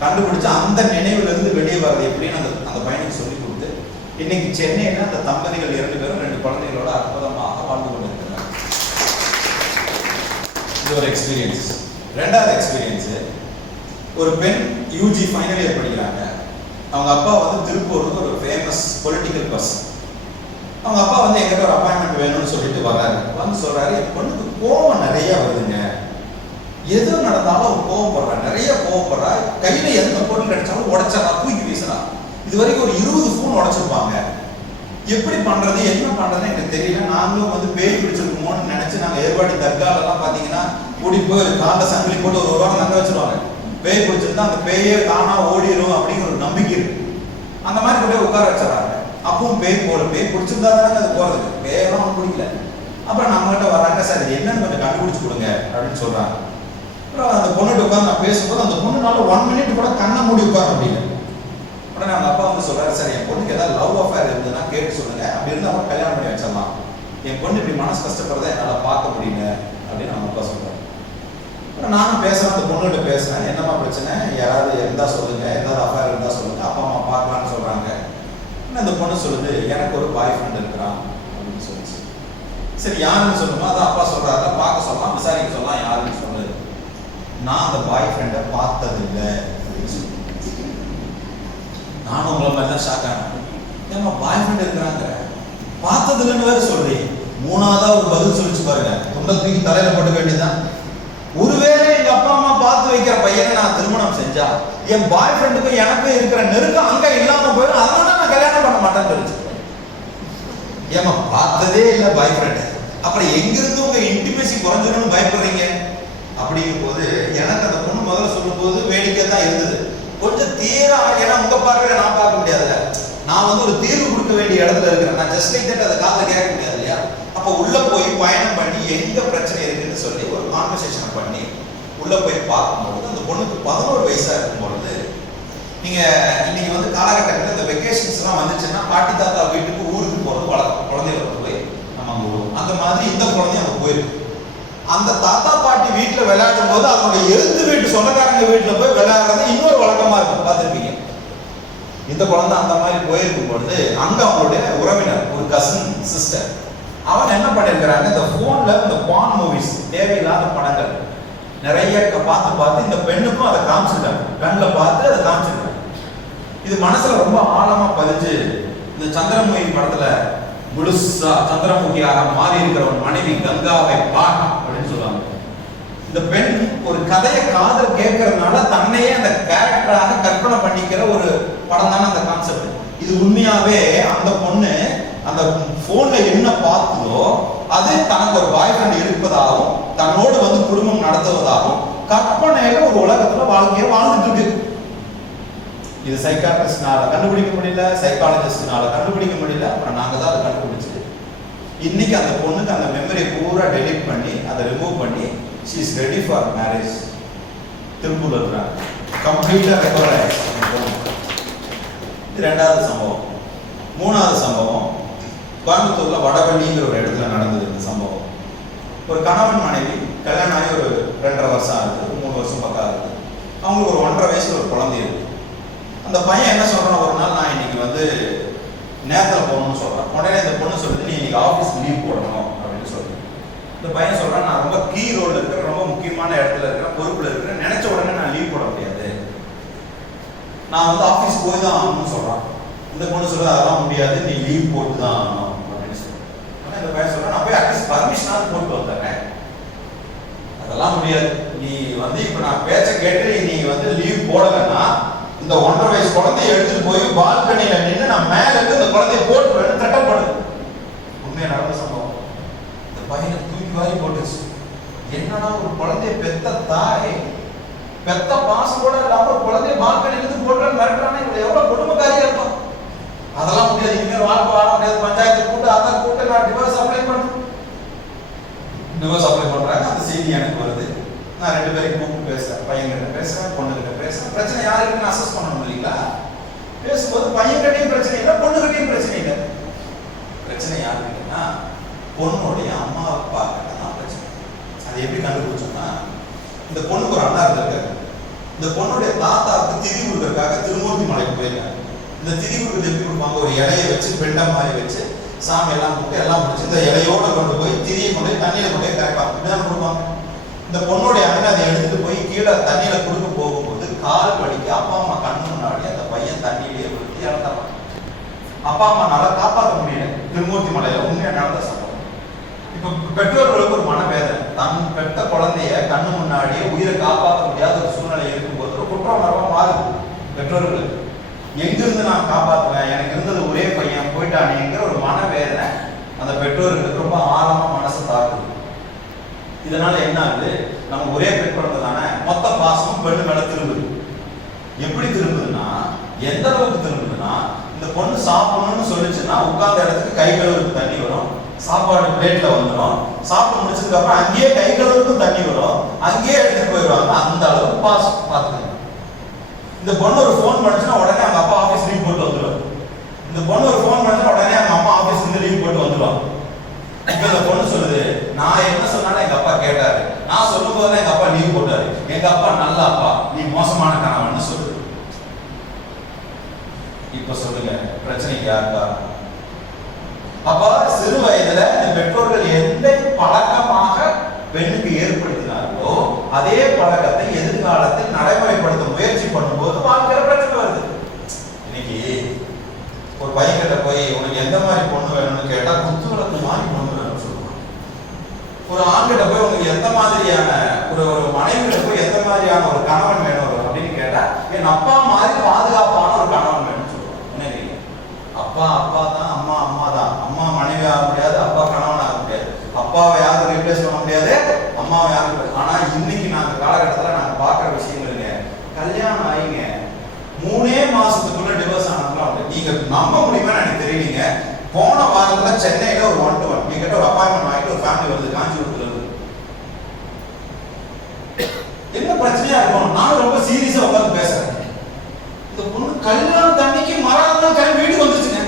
கண்டுபிடிச்ச அந்த நினைவுல இருந்து வெளியே வர்றது எப்படின்னு அந்த பையனுக்கு சொல்லி கொடுத்து இன்னைக்கு சென்னையில அந்த தம்பதிகள் 2 பேரும் 2 குழந்தைகளோட அற்புதமாக வாழ்ந்து கொண்டிருக்கிறாங்க. இது ஒரு எக்ஸ்பீரியன்ஸ். 2வது எக்ஸ்பீரியன்ஸ், ஒரு பெண் யூஜி ஃபைனல் இயர் படிக்கிறாங்க. அவங்க அப்பா வந்து திருப்பூருக்கு ஒரு ஃபேமஸ் பொலிட்டிக்கல் பர்சன். அவங்க அப்பா வந்து எங்கிட்ட ஒரு அப்பாயின்மெண்ட் வேணும்னு சொல்லிட்டு வர்றாரு. வந்து சொல்றாரு, என் பொண்ணுக்கு கோவம் நிறைய வருதுங்க, எது நடந்தாலும் அவன் கோவப்படுறா, நிறைய கோவப்படுறா, கையில எந்த பொருள் கிடைச்சாலும் உடைச்சா, தூக்கி வீசுறா. இது வரைக்கும் ஒரு 20 ஃபோன் உடைச்சிருப்பாங்க. எப்படி பண்றது என்ன பண்றதுன்னு எனக்கு தெரியல. நாங்களும் வந்து பேய் பிடிச்சிருக்கோமோன்னு நினைச்சு நாங்க ஏற்பாடு தர்கால எல்லாம் பாத்தீங்கன்னா கூடி போய் கால சங்கிலி போட்டு ஒரு வாரம் தங்க வச்சிருவாங்க. பேய் பிடிச்சிருந்தா அந்த பேயே தானா ஓடிடும் அப்படிங்கிற ஒரு நம்பிக்கை இருக்கு. அந்த மாதிரி கூட உட்கார வச்சிடறாங்க. அப்பவும் பேய் போல, பேய் பிடிச்சிருந்தா தானே அது போறதுக்கு, பேயெல்லாம் பிடிக்கல. அப்புறம் நம்ம கிட்ட வர்றாங்க, சார் இது என்னன்னு கொஞ்சம் கண்டுபிடிச்சு கொடுங்க அப்படின்னு சொல்றாங்க. அப்புறம் அந்த பொண்ணுகிட்ட உட்காந்து நான் பேசும்போது அந்த பொண்ணுனால 1 மினிட் கூட கண்ணை மூடி உட்கார முடியல. உடனே அவங்க அப்பா வந்து சொல்றாரு, சார் என் பொண்ணுக்கு ஏதாவது லவ் அஃபேர் இருந்ததுன்னா கேட்டு சொல்லுங்க, அப்படி இருந்தா அப்புறம் கல்யாணம் பண்ணி வச்சிடலாம், என் பொண்ணு இப்படி மனசு கஷ்டப்படுறத என்னால் பார்க்க முடியல அப்படின்னு அவங்க அப்பா சொல்றாரு. அப்புறம் நானும் பேசுறேன், அந்த பொண்ணுகிட்ட பேசுறேன், என்னம்மா பிரச்சனை, யாராவது இருந்தா சொல்லுங்க, ஏதாவது அஃபேர் இருந்தா சொல்லுங்க, அப்பா அம்மா பார்க்கலான்னு சொல்றாங்க. அந்த பொண்ணு சொல்லுது, எனக்கு ஒரு பாய் ஃப்ரெண்ட் இருக்கிறான் அப்படின்னு சொல்லிச்சு. சரி யாருன்னு சொல்லுமா? அதான் அப்பா சொல்றாரு, பார்க்க சொல்லலாம், விசாரிக்க சொல்லலாம், யாருன்னு சொல்லுது. நான் அந்த பாய் ஃப்ரெண்டை பார்த்ததில்லை அப்படின்னு சொல்லி. நானும் உங்களை மாதிரி தான் ஷாக் ஆனேன். ஏமா பாய் ஃப்ரெண்ட் இருக்கிறாங்க, பார்த்ததில்லைன்னு வேற சொல்றீங்க. 3ஆவதா ஒரு பதில் சொல்லிச்சு பாருங்க, தொண்டை தூக்கி தலையில போட்டுக்க வேண்டியதான். ஒருவேளை எங்க அப்பா அம்மா பார்த்து வைக்கிற பையனை நான் திருமணம் செஞ்சா என் பாய் ஃப்ரெண்டுக்கும் எனக்கும் இருக்கிற நெருக்கம் அங்க இல்லாம போயிடும், அதனால நான் கல்யாணம் பண்ண மாட்டேன்னு சொல்லிச்சு. ஏமா பார்த்ததே இல்லை பாய் ஃப்ரெண்ட், அப்புறம் எங்கிருந்து உங்க இன்டிமேசி குறைஞ்சிடணும்னு பயப்படுறீங்க? அப்படிங்கும் போது எனக்கு அந்த பொண்ணு முதல்ல சொல்லும் போது வேடிக்கை தான் இருந்தது. கொஞ்சம் தீரா, ஏன்னா உங்க பார்வையில நான் பார்க்க முடியாதுல்ல, நான் வந்து ஒரு தீர்வு கொடுக்க வேண்டிய இடத்துல இருக்கிறேன். நான் ஜஸ்ட் லைக் தட் அதை காதில் கேட்க முடியாது இல்லையா? அப்போ உள்ள போய் பயணம் பண்ணி எங்க பிரச்சனை இருக்குன்னு சொல்லி ஒரு கான்வர்சேஷனை பண்ணி உள்ள போய் பார்க்கும்போது அந்த பொண்ணுக்கு 11 வயசா இருக்கும் பொழுது, நீங்க இன்னைக்கு வந்து காலகட்டத்தில் இந்த வெக்கேஷன்ஸ் எல்லாம் வந்துச்சுன்னா பாட்டி தாத்தா வீட்டுக்கு ஊருக்கு போறது வழக்கம். குழந்தைகளுக்கு போய் நம்ம அங்க விடுவோம். அந்த மாதிரி இந்த குழந்தை அங்க போயிருக்கு. அந்த தாத்தா பாட்டி வீட்டுல விளையாடும் போது அதனுடைய எழுத்து வீட்டு சொந்தக்காரங்க வீட்டுல போய் விளையாடுறது இன்னொரு வழக்கமா இருக்கும், பார்த்துருப்பீங்க. இந்த குழந்தை அந்த மாதிரி போயிருக்கும் பொழுது அங்க அவங்களுடைய உறவினர் ஒரு கசின் சிஸ்டர் அவன் என்ன பண்ணிருக்கிறாங்க, இந்த போன்ல இந்த பான் மூவிஸ் தேவையில்லாத படங்கள் நிறைய பார்த்து இந்த பெண்ணுக்கும் அதை காமிச்சிருக்காங்க. கண்ணில் பார்த்து அதை காமிச்சிருக்காங்க. இது மனசுல ரொம்ப ஆழமா பதிஞ்சு இந்த சந்திரமுகி படத்துல முழுசா சந்திரமுகியாக மாறி இருக்கிற ஒரு மனைவி கங்காவை பார் அப்படின்னு சொல்லுவாங்க. இந்த பெண் ஒரு கதையை காதல் கேட்கறதுனால தன்னையே அந்த கேரக்டராக கற்பனை பண்ணிக்கிற ஒரு படம் தானே அந்த கான்செப்ட். இது உண்மையாவே அந்த பொண்ணு அந்த போன்ல என்ன பார்த்ததோ அது தனக்கு ஒரு பாய் ஃப்ரெண்ட் இருப்பதாகவும் தன்னோடு வந்து குடும்பம் நடத்துவதாகவும் கற்பனையில ஒரு உலகத்துல வாழ்க்கையை வாழ்ந்துட்டு இருக்கு. இது சைக்காட்ரிஸ்ட்னால கண்டுபிடிக்க முடியல, சைக்காலஜிஸ்ட்னால கண்டுபிடிக்க முடியல. அப்புறம் நாங்க தான் அதை கண்டுபிடிச்சு இன்னைக்கு அந்த பொண்ணுக்கு அந்த மெமரியை பூரா டெலிட் பண்ணி அதை ரிமூவ் பண்ணி she is ready for marriage. திருப்பூர்ல இருக்கிறாங்க, கம்ப்ளீட்டா ரெக்கவர் ஆயிடுச்சு. இது 2வது சம்பவம். 3வது சம்பவம் கோயம்புத்தூர்ல வடவள்ளிங்கிற ஒரு இடத்துல நடந்தது. இந்த சம்பவம் ஒரு கணவன் மனைவி கல்யாணம் ஆகி ஒரு 2.5 வருஷம் ஆகுது, 3 வருஷம் பக்கம் ஆகுது. அவங்களுக்கு ஒரு 1.5 வயசுல ஒரு குழந்தை இருக்கு. அந்த பையன் என்ன சொல்றான், ஒரு நாள் நான் இன்னைக்கு வந்து நேரத்தில் போகணும்னு சொல்றான். உடனே இந்த பொண்ணு சொல்லுது, நீ இன்னைக்கு ஆஃபீஸ் லீவ் போடணும் அப்படின்னு சொல்றேன். இந்த பையன் சொல்றான், நான் ரொம்ப கீ ரோல்ல இருக்கிறேன், ரொம்ப முக்கியமான இடத்துல இருக்கிறேன், பொறுப்புல இருக்கிறேன், நினைச்ச உடனே நான் லீவ் போட முடியாது, நான் வந்து ஆஃபீஸ் போய் தான் ஆகணும்னு சொல்றான். இந்த பொண்ணு சொல்ற அதெல்லாம் முடியாது, நீ லீவ் போட்டு தான் ஆகணும் அப்படின்னு சொல்றேன். ஆனால் இந்த பையன் சொல்றான், நான் போய் அட்லீஸ்ட் பர்மிஷனாவது போட்டு வந்துடுறேன். அதெல்லாம் முடியாது, நீ வந்து இப்ப நான் பேச்ச கேட்டு நீ வந்து லீவ் போடலைன்னா இந்த 1.5 வயசு குழந்தைய எடுத்துட்டு போய் பால்கனியில நின்று நான் மேல இருந்து இந்த குழந்தைய போட்டுருவேன்னு திட்டப்படுது. உண்மையா நடந்த சம்பவம். இந்த பையனை தூக்கி வாரி போட்டுச்சு. என்னன்னா ஒரு குழந்தைய பெத்த தாய் பெத்த பாசம் கூட இல்லாம ஒரு குழந்தைய பால்கனில இருந்து போட்டுறேன்னு மிரட்டுறானே, இவங்க எவ்வளவு குடும்பக்காரியா இருப்பான். அதெல்லாம் முடியாது, இனிமேல் வாழ்க்கை வாழ முடியாது, பஞ்சாயத்து கூட்டு அதை கூட்டு நான் டிவோர்ஸ் அப்ளை பண்றாங்க. அந்த செய்தி எனக்கு வருது. நான் 2 பேரையும் கூப்பிட்டு பேசுறேன், பையன்கிட்ட பேசுறேன், பொண்ணுகிட்ட பேசுறேன். பிரச்சனை யாருக்குன்னு அசஸ் பண்ணணும் இல்லைங்களா? பேசும்போது பையன்கிட்டையும் பிரச்சனை இல்லை, பொண்ணுகிட்டையும் பிரச்சனை இல்லை. பிரச்சனை யாருக்குன்னா பொண்ணுடைய அம்மா அப்பா கிட்ட தான் பிரச்சனை. அதை எப்படி கண்டுபிடிச்சோம்னா, இந்த பொண்ணுக்கு ஒரு அண்ணா இருந்திருக்காரு. இந்த பொண்ணுடைய தாத்தாவுக்கு திதி கொடுக்கறதுக்காக திருமூர்த்தி மலைக்கு போயிருக்காங்க. இந்த திதி கொடுக்குறது எப்படி கொடுப்பாங்க, ஒரு இலையை வச்சு பெண்டம் மாதிரி வச்சு சாமி எல்லாம் போட்டு எல்லாம் முடிச்சு இந்த இலையோட கொண்டு போய் திதியை கொண்டு போய் தண்ணியில கொண்டு போய் கரைப்பாங்க. இப்படிதான் கொடுப்பாங்க. இந்த பொண்ணுடைய அண்ணன் அதை எடுத்துட்டு போய் கீழே தண்ணியில கொடுக்க போகும்போது கால் வலிக்கு அப்பா அம்மா கண்ணு முன்னாடி அந்த பையன் தண்ணியிலேயே விழுத்தி இறந்தாங்க. அப்பா அம்மா நல்லா காப்பாற்ற முடியல. திருமூர்த்தி மலையில உண்மையா நடந்த சம்பவம். இப்ப பெற்றோர்களுக்கு ஒரு மனவேதனை, தன் பெற்ற குழந்தைய கண்ணு முன்னாடியே உயிரை காப்பாற்ற முடியாத ஒரு சூழ்நிலை இருக்கும்போது ஒரு குற்ற உணர்வா மாறுது பெற்றோர்களுக்கு. எங்கிருந்து நான் காப்பாற்றுவேன், எனக்கு இருந்தது ஒரே பையன் போயிட்டானேங்கிற ஒரு மனவேதனை அந்த பெற்றோர்களுக்கு ரொம்ப ஆழமா மனசு தாக்குது. இதனால என்ன ஆகுது, நம்ம ஒரே பெண் குழந்தை தானே, மொத்த பாசமும் பெண்ணு மேல திரும்புது. எப்படி திரும்புதுன்னா, எந்த அளவுக்கு திரும்புதுன்னா, இந்த பொண்ணு சாப்பிடணும்னு சொல்லிச்சுன்னா உட்கார்ந்த இடத்துக்கு கை கழுவுக்கு தண்ணி வரும், சாப்பாடு பிளேட்ல வந்துடும், சாப்பிட்டு முடிச்சதுக்கு அப்புறம் அங்கேயே கை கழுவுக்கும் தண்ணி வரும், அங்கேயே எடுத்துட்டு போயிடுவாங்க. அந்த அளவுக்கு பாசம் பார்த்துக்கணும். இந்த பொண்ணு ஒரு ஃபோன் பண்ணுச்சுன்னா உடனே அவங்க அப்பா ஆஃபீஸ் லீவ் போட்டு வந்துடுவாங்க. இந்த பொண்ணு ஒரு ஃபோன் பண்ணுச்சுன்னா உடனே அவங்க அம்மா ஆஃபீஸ்ல இருந்து லீவ் போட்டு வந்துடுவாங்க. இப்ப இந்த பொண்ணு சொல்லுது, நான் என்ன சொன்னாலும் எங்க அப்பா கேட்டாரு, நான் சொல்லும் போதுதான் எங்க அப்பா லீவ் போட்டாரு, எங்க அப்பா நல்ல அப்பா, நீ மோசமான கணவன் சொல்லுது. இப்ப சொல்லுங்க, பிரச்சனைக்கு யாருக்கா? அப்ப சிறு வயதுல இந்த பெற்றோர்கள் எந்த பழக்கமாக பெண்ணுக்கு ஏற்படுத்தினார்களோ அதே பழக்கத்தை எதிர்காலத்தில் நடைமுறைப்படுத்த முயற்சி பண்ணும்போது வாழ்க்கையில பிரச்சனை வருது. இன்னைக்கு ஒரு பையன்கிட்ட போய் உனக்கு எந்த மாதிரி பொண்ணு வேணும்னு கேட்டா குத்துவிளக்கு மாதிரி பொண்ணு வேணும்னு சொல்லுவாங்க. ஒரு ஆண்கிட்ட போய் உனக்கு எந்த மாதிரியான ஒரு மனைவியில போய் எந்த மாதிரியான ஒரு கணவன் வேணும் அப்படின்னு கேட்டா என் அப்பா மாதிரி பாதுகாப்பான ஒரு கணவன் வேணும்னு சொல்லுவாங்க. அப்பா அப்பா தான், அம்மா அம்மா தான். அம்மா மனைவி ஆக முடியாது, அப்பா கணவன் ஆக முடியாது. அப்பா என்ன பிரச்சனையா இருக்கும்? நானும் ரொம்ப சீரியஸா உட்கார்ந்து பேசுறேன். இந்த பொண்ணு கல்யாணம் தண்ணிக்கு மறாதான் கிளம்பி வீட்டுக்கு வந்துச்சுங்க.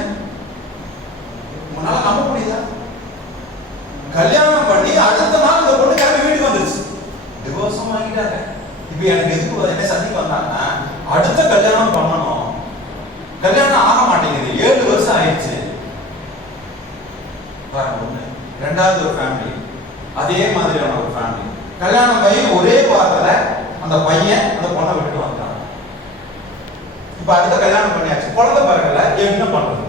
உங்களால நம்ப முடியுதா? கல்யாணம் பண்ணி அடுத்த நாள் இந்த பொண்ணு கிளம்பி வீட்டுக்கு வந்துருச்சு. டிவோர்ஸும் வாங்கிட்டாங்க. இப்ப எனக்கு எதுக்கு என்ன சந்திக்க வந்தாங்கன்னா, அடுத்த கல்யாணம் பண்ணணும், கல்யாணம் ஆக மாட்டேங்குது, 7 வருஷம் ஆயிடுச்சு. ஒண்ணு. ரெண்டாவது ஒரு ஃபேமிலி, அதே மாதிரியான ஒரு ஃபேமிலி. கல்யாணம் பையன் ஒரே வாரத்துல அந்த பையன் அந்த பொண்ணை விட்டுட்டு வந்தான். இப்ப அடுத்த கல்யாணம் பண்ணியாச்சு, குழந்தை பிறகுல என்ன பண்றது?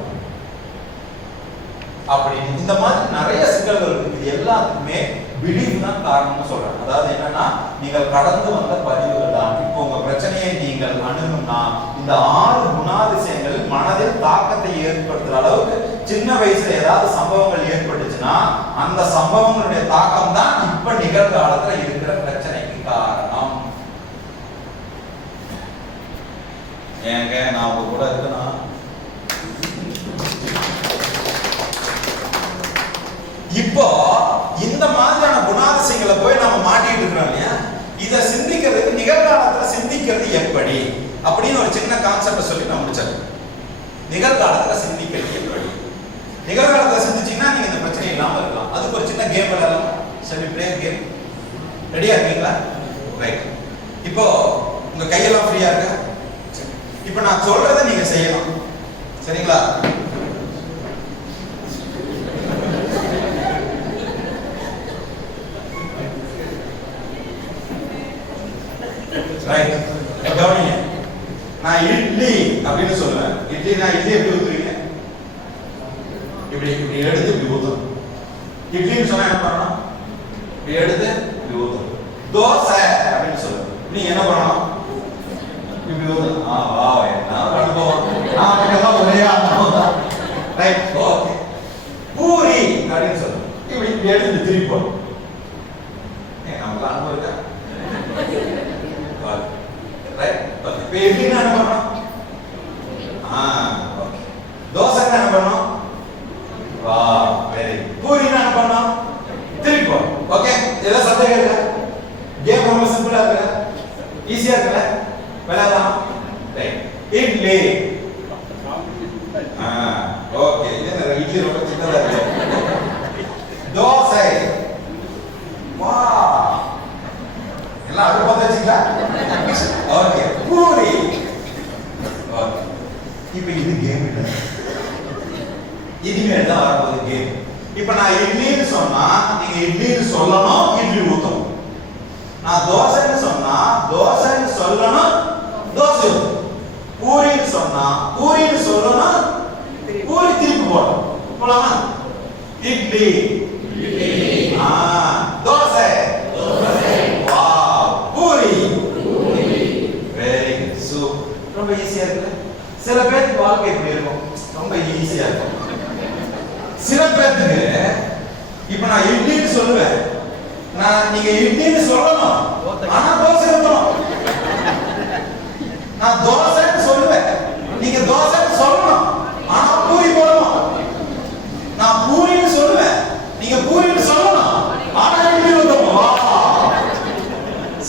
அப்படி இந்த மாதிரி நிறைய சிக்கல்கள் இருக்கு. இது எல்லாத்துக்குமே பிலீஃப் தான் காரணம்னு சொல்றேன். அதாவது என்னன்னா, நீங்கள் கடந்து வந்த பதிவுகள் தான். இப்போ உங்க பிரச்சனையை நீங்கள் அணுகும்னா, இந்த 6 குணாதிசயங்கள் மனதில் தாக்கத்தை ஏற்படுத்துற அளவுக்கு சின்ன வயசுல ஏதாவது சம்பவங்கள் ஏற்பட்டுச்சுன்னா, அந்த சம்பவங்களுடைய தாக்கம் தான் இப்ப நிகழ்காலத்துல இருக்கிற பிரச்சனைக்கு காரணம். ஏங்க நான் உங்க கூட இருக்குன்னா, இப்போ இந்த மாதிரியான குணாதிசயங்களை போய் நம்ம மாட்டிட்டு இருக்கிறோம் இல்லையா? இதை சிந்திக்கிறதுக்கு நிகழ்காலத்துல சிந்திக்கிறது எப்படி அப்படின்னு ஒரு சின்ன கான்செப்ட் சொல்லி நான் முடிச்சேன். நிகழ்காலத்துல சிந்திக்கிறது எப்படி? நிகழ்காலத்துல சிந்திச்சீங்கன்னா நீங்க இந்த பிரச்சனை இல்லாம இருக்கலாம். அதுக்கு ஒரு சின்ன கேம் விளையாடலாம். சரி, பிளே கேம். ரெடியா இருக்கீங்களா? ரைட். இப்போ உங்க கையெல்லாம் ஃப்ரீயா இருக்கு. இப்போ நான் சொல்றதை நீங்க செய்யணும். சரிங்களா? ரைட். கவனிங்க. நான் இட்லி அப்படின்னு சொல்லுவேன். இட்லினா இட்லி எப்படி ஊத்துவீங்க? இப்படி இப்படி எடுத்து இப்படி ஊத்தணும். இட்லின்னு சொன்னா என்ன பண்ணணும்? இப்படி எடுத்து இப்படி ஊத்தணும். தோசை அப்படின்னு சொல்லுவேன். நீங்க என்ன பண்ணணும்? இப்படி ஊத்தணும். வா, என்ன அனுபவம். நான் ஒரே அனுபவம் தான். Right, okay. பூரி அப்படின்னு சொல்லுவேன். இப்படி இப்படி எடுத்து திருப்பி போடணும். நமக்கு அனுபவம் இருக்கா? இப்ப இட்லினா என்ன பண்ணணும்? ஓகே. தோசைனா என்ன பண்ணணும்? வா, வெரி குட். பூரினா என்ன பண்ணணும்? திருப்பி போடணும். ஓகே, இதெல்லாம் சந்தேகம் இல்ல. கேம் ரொம்ப சிம்பிளா இருக்குல்ல, ஈஸியா இருக்குல்ல, விளையாடலாம். ரைட். இட்லி. ஓகே, இது இட்லி ரொம்ப சின்னதா இருக்கு. தோசை. வா, எல்லாம் அடுப்பு பத்த வச்சீங்களா? ஓகே. பூரி. ஓகே. இப்போ இது கேம் இல்ல, இனிமேல் தான் வரப்போகுது கேம். இப்போ நான் இட்லின்னு சொன்னா நீங்க இட்லின்னு சொல்லணும், இட்லி ஊத்தணும். நான் தோசைன்னு சொன்னா தோசைன்னு சொல்லணும், தோசை ஊத்தணும். பூரின்னு சொன்னா பூரின்னு சொல்லணும், பூரி திருப்பி போடணும். போலாமா? இட்லி, தோசை, வா, பூரி. Very good, super. ரொம்ப ஈஸியா இருக்கு. சில பேருக்கு வாழ்க்கை எப்படி இருக்கும்? ரொம்ப ஈஸியா இருக்கும். சில பேருக்கு இப்ப நான் இட்லின்னு சொல்லுவேன், நீங்க இட்லின்னு சொல்லணும், ஆனா தோசை ஊத்தணும். நான் தோசைன்னு சொல்லுவேன், நீங்க தோசைன்னு சொல்லணும், ஆனா பூரி போடணும். நான் பூரின்னு சொல்லுவேன், நீங்க பூரின்னு சொல்லணும், ஆனா இட்லி ஊத்தணும்.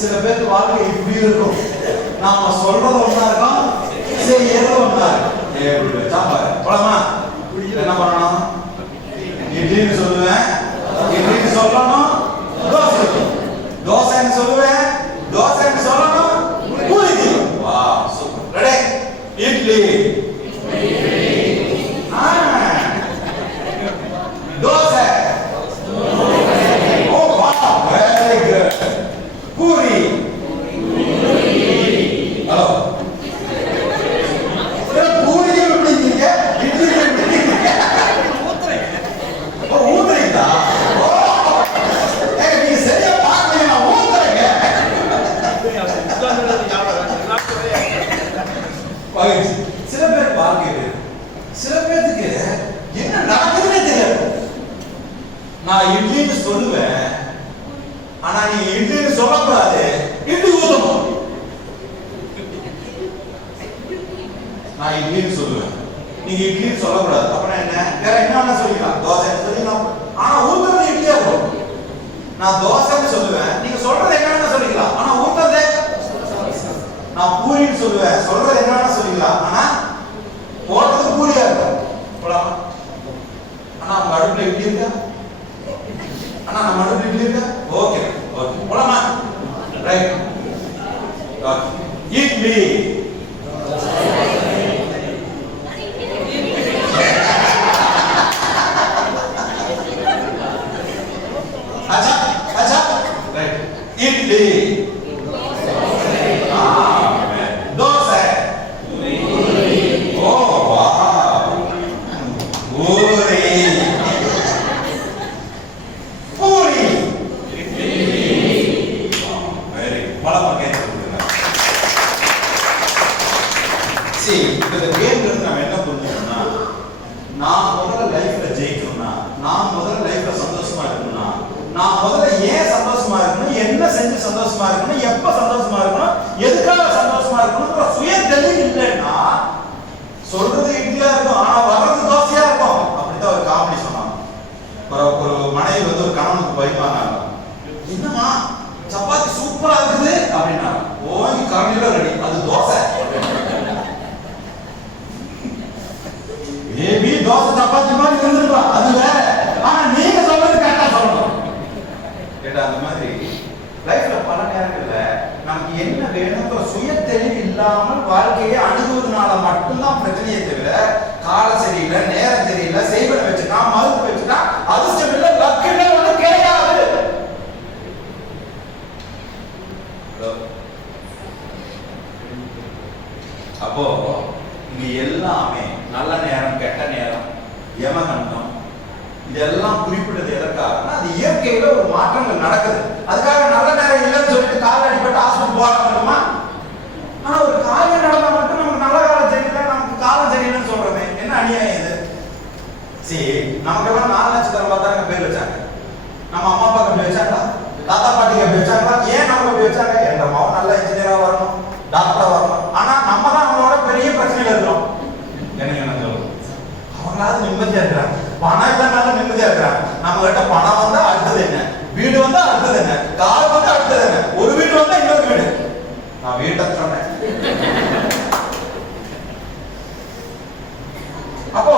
சில பேருக்கு வாழ்க்கை இப்படி இருக்கும். நாம சொல்றது ஒண்ணா இருக்கும், செய்யறது ஒண்ணா இருக்கும். சாம்பார் போலாமா? என்ன பண்ணணும்? இட்லின்னு சொல்லுவேன், இட்லின்னு சொல்லணும், தோசை. தோசைன்னு சொல்லுவேன், தோசைன்னு சொல்லணும், பூரி. வா, சூப்பர். ரெடி? இட்லி, தோசை. ஓ வா, very good. Puri. Hello, puri எப்படி இருக்கீங்க? இட்லி எப்படி இருக்கீங்க? ஊத்துறீங்களா? நீங்க சரியா பாக்கல, நான் ஊத்துறேங்க. சில பேர் வாழ்க்கை, சில பேருக்கு என்ன நடக்குதுன்னே தெரியாது. நான் இட்லின்னு சொல்லுவேன், ஆனா நீங்க இட்லின்னு சொல்லக்கூடாது, இட்லி ஊத்தணும். நான் இட்லின்னு சொல்லுவேன், நீங்க இட்லின்னு சொல்லக்கூடாது. அப்புறம் என்ன? வேற என்ன சொல்லிக்கலாம்? தோசை சொல்லிக்கலாம், ஆனா ஊத்துறது இட்லியா இருக்கும். நான் தோசைன்னு சொல்லுவேன், நீங்க சொல்றது என்ன சொல்லிக்கலாம், ஆனா ஊத்துறதே இருக்கலாம், ஆனா போடுறது கூலியா இருக்கும். போலாமா? ஆனா அவங்க அடுப்புல இட்லி இருக்கா? ஆனா நம்ம அடுப்புல இட்லி இருக்கா? ஓகே ஓகே போலாமா? ரைட். இட்லி अच्छा अच्छा राइट इडली दोसा ओ वाह पूरी पूरी वेरी बड़ा मकेन सी இந்த கேம்ல நம்ம என்ன புரிஞ்சுக்கணும்னா, நான் முதல்ல லைஃப்ல ஜெயிக்கணும்னா, நான் முதல்ல லைஃப்ல சந்தோஷமா இருக்கணும்னா, நான் முதல்ல ஏன் சந்தோஷமா இருக்கணும், என்ன செஞ்சு சந்தோஷமா இருக்கணும், எப்ப சந்தோஷமா இருக்கணும், எதுக்காக சந்தோஷமா இருக்கணும் சுய தெளிவு இல்லைன்னா சொல்றது இட்லியா இருக்கும், ஆனா வர்றது தோசையா இருக்கும். அப்படிதான் ஒரு காமெடி சொன்னாங்க. ஒரு மனைவி வந்து ஒரு கணவனுக்கு பயமானாங்க, என்னமா சப்பாத்தி சூப்பரா இருக்குது அப்படின்னா, ஓங்கி கரண்டில ரெடி, அது தோசை. ஏபி தோசை சப்பாத்தி மாதிரி இருந்துருக்கலாம், அது வேற, ஆனா நீங்க சொல்றது கரெக்டா சொல்லணும். கேட்டா அந்த மாதிரி லைஃப்ல பல நேரங்கள்ல நமக்கு என்ன வேணும்ன்ற சுய தெளிவு இல்லாமல் வாழ்க்கையை அணுகுவதனால மட்டும்தான் பிரச்சனையே தவிர, காலம் சரியில்லை, நேரம் சரியில்லை, செய்வனை வச்சுட்டா, மருந்து வச்சுட்டா, அதிர்ஷ்டம் இல்லை, லக் இல்லை, ஒன்றும் கிடையாது. அப்போ இங்க எல்லாமே நல்ல நேரம், கெட்ட நேரம், யமகண்டம், இதெல்லாம் குறிப்பிட்டது எதற்காகனா அது இயற்கையில ஒரு மாற்றங்கள் நடக்குது. அதுக்காக நல்ல நேரம் இல்லைன்னு சொல்லிட்டு கால் அடிபட்டு ஹாஸ்பிட்டல் போகலாமா? ஆனா ஒரு காரியம் நடந்தா மட்டும் நமக்கு நல்ல காலம் சரியில்லை, நமக்கு காலம் சரியில்லைன்னு சொல்றோமே, என்ன அநியாயம் இது? சரி, நமக்கெல்லாம் 4 நட்சத்திரம் பார்த்தா பேர் வச்சாங்க. நம்ம அம்மா அப்பா அப்படி வச்சாங்களா? தாத்தா பாட்டிக்கு அப்படி வச்சாங்களா? ஏன் நம்ம அப்படி வச்சாங்க? என்ற மாவன் நல்ல இன்ஜினியரா வரணும், டாக்டரா வரணும். ஆனா நம்ம தான் அவங்களோட பெரிய பிரச்சனையில இருக்கிறோம். எனக்கு என்ன சொல்லுங்க, அவங்களாவது நிம்மதியா இருக்கிறாங்க, பணம் இல்லைனாலும் நிம்மதியா இருக்கிறாங்க. நம்ம கிட்ட பணம் வந்தா அடுத்தது என்ன, வீடு வந்தா அடுத்தது என்ன, கார் வந்தா அடுத்தது என்ன, ஒரு வீடு வந்தா இன்னொரு வீடு. நான் வீட்டை சொன்னேன். அப்போ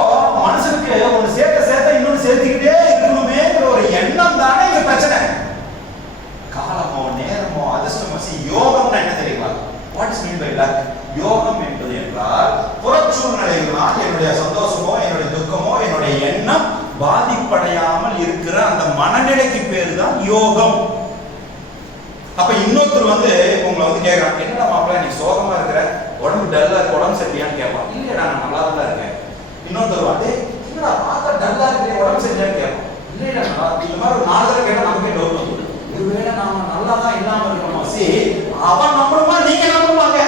மனுஷனுக்கு ஒண்ணு சேர்த்த இன்னொன்னு சேர்த்துக்கிட்டே இருக்கணுமேங்கிற ஒரு எண்ணம் தானே இங்க பிரச்சனை. காலமோ நேரமோ அதிர்ஷ்டமோ யோகம்னா என்ன தெரியுமா? What is mean by luck? யோகம் என்பது என்றால் புறச்சூழ்நிலைகளால் என்னுடைய சந்தோஷமோ, என்னுடைய துக்கமோ, என்னுடைய எண்ணம் பாதிப்படையாமல் இருக்கிற அந்த மனநிலைக்கு பேரு தான் யோகம். அப்ப இன்னொருத்தர் வந்து உங்களை வந்து கேட்கறான், என்னடா மாப்பிள்ள நீ சோகமா இருக்கிற, உடம்பு டல்லா இருக்கு, உடம்பு சரியான்னு கேட்பான். இல்லையா நான் நல்லா தான் இருக்கேன். இன்னொருத்தர் வந்து என்னடா பார்த்தா டல்லா இருக்கு, உடம்பு சரியான்னு கேட்பான். இல்லையா நல்லா, இந்த மாதிரி ஒரு 4 தடவை கேட்டா நமக்கே டவுட் வந்து, ஒருவேளை நாம நல்லா தான் இல்லாம இருக்கணும். சரி, அவன் நம்பணுமா நீங்க நம்பணுமாங்க?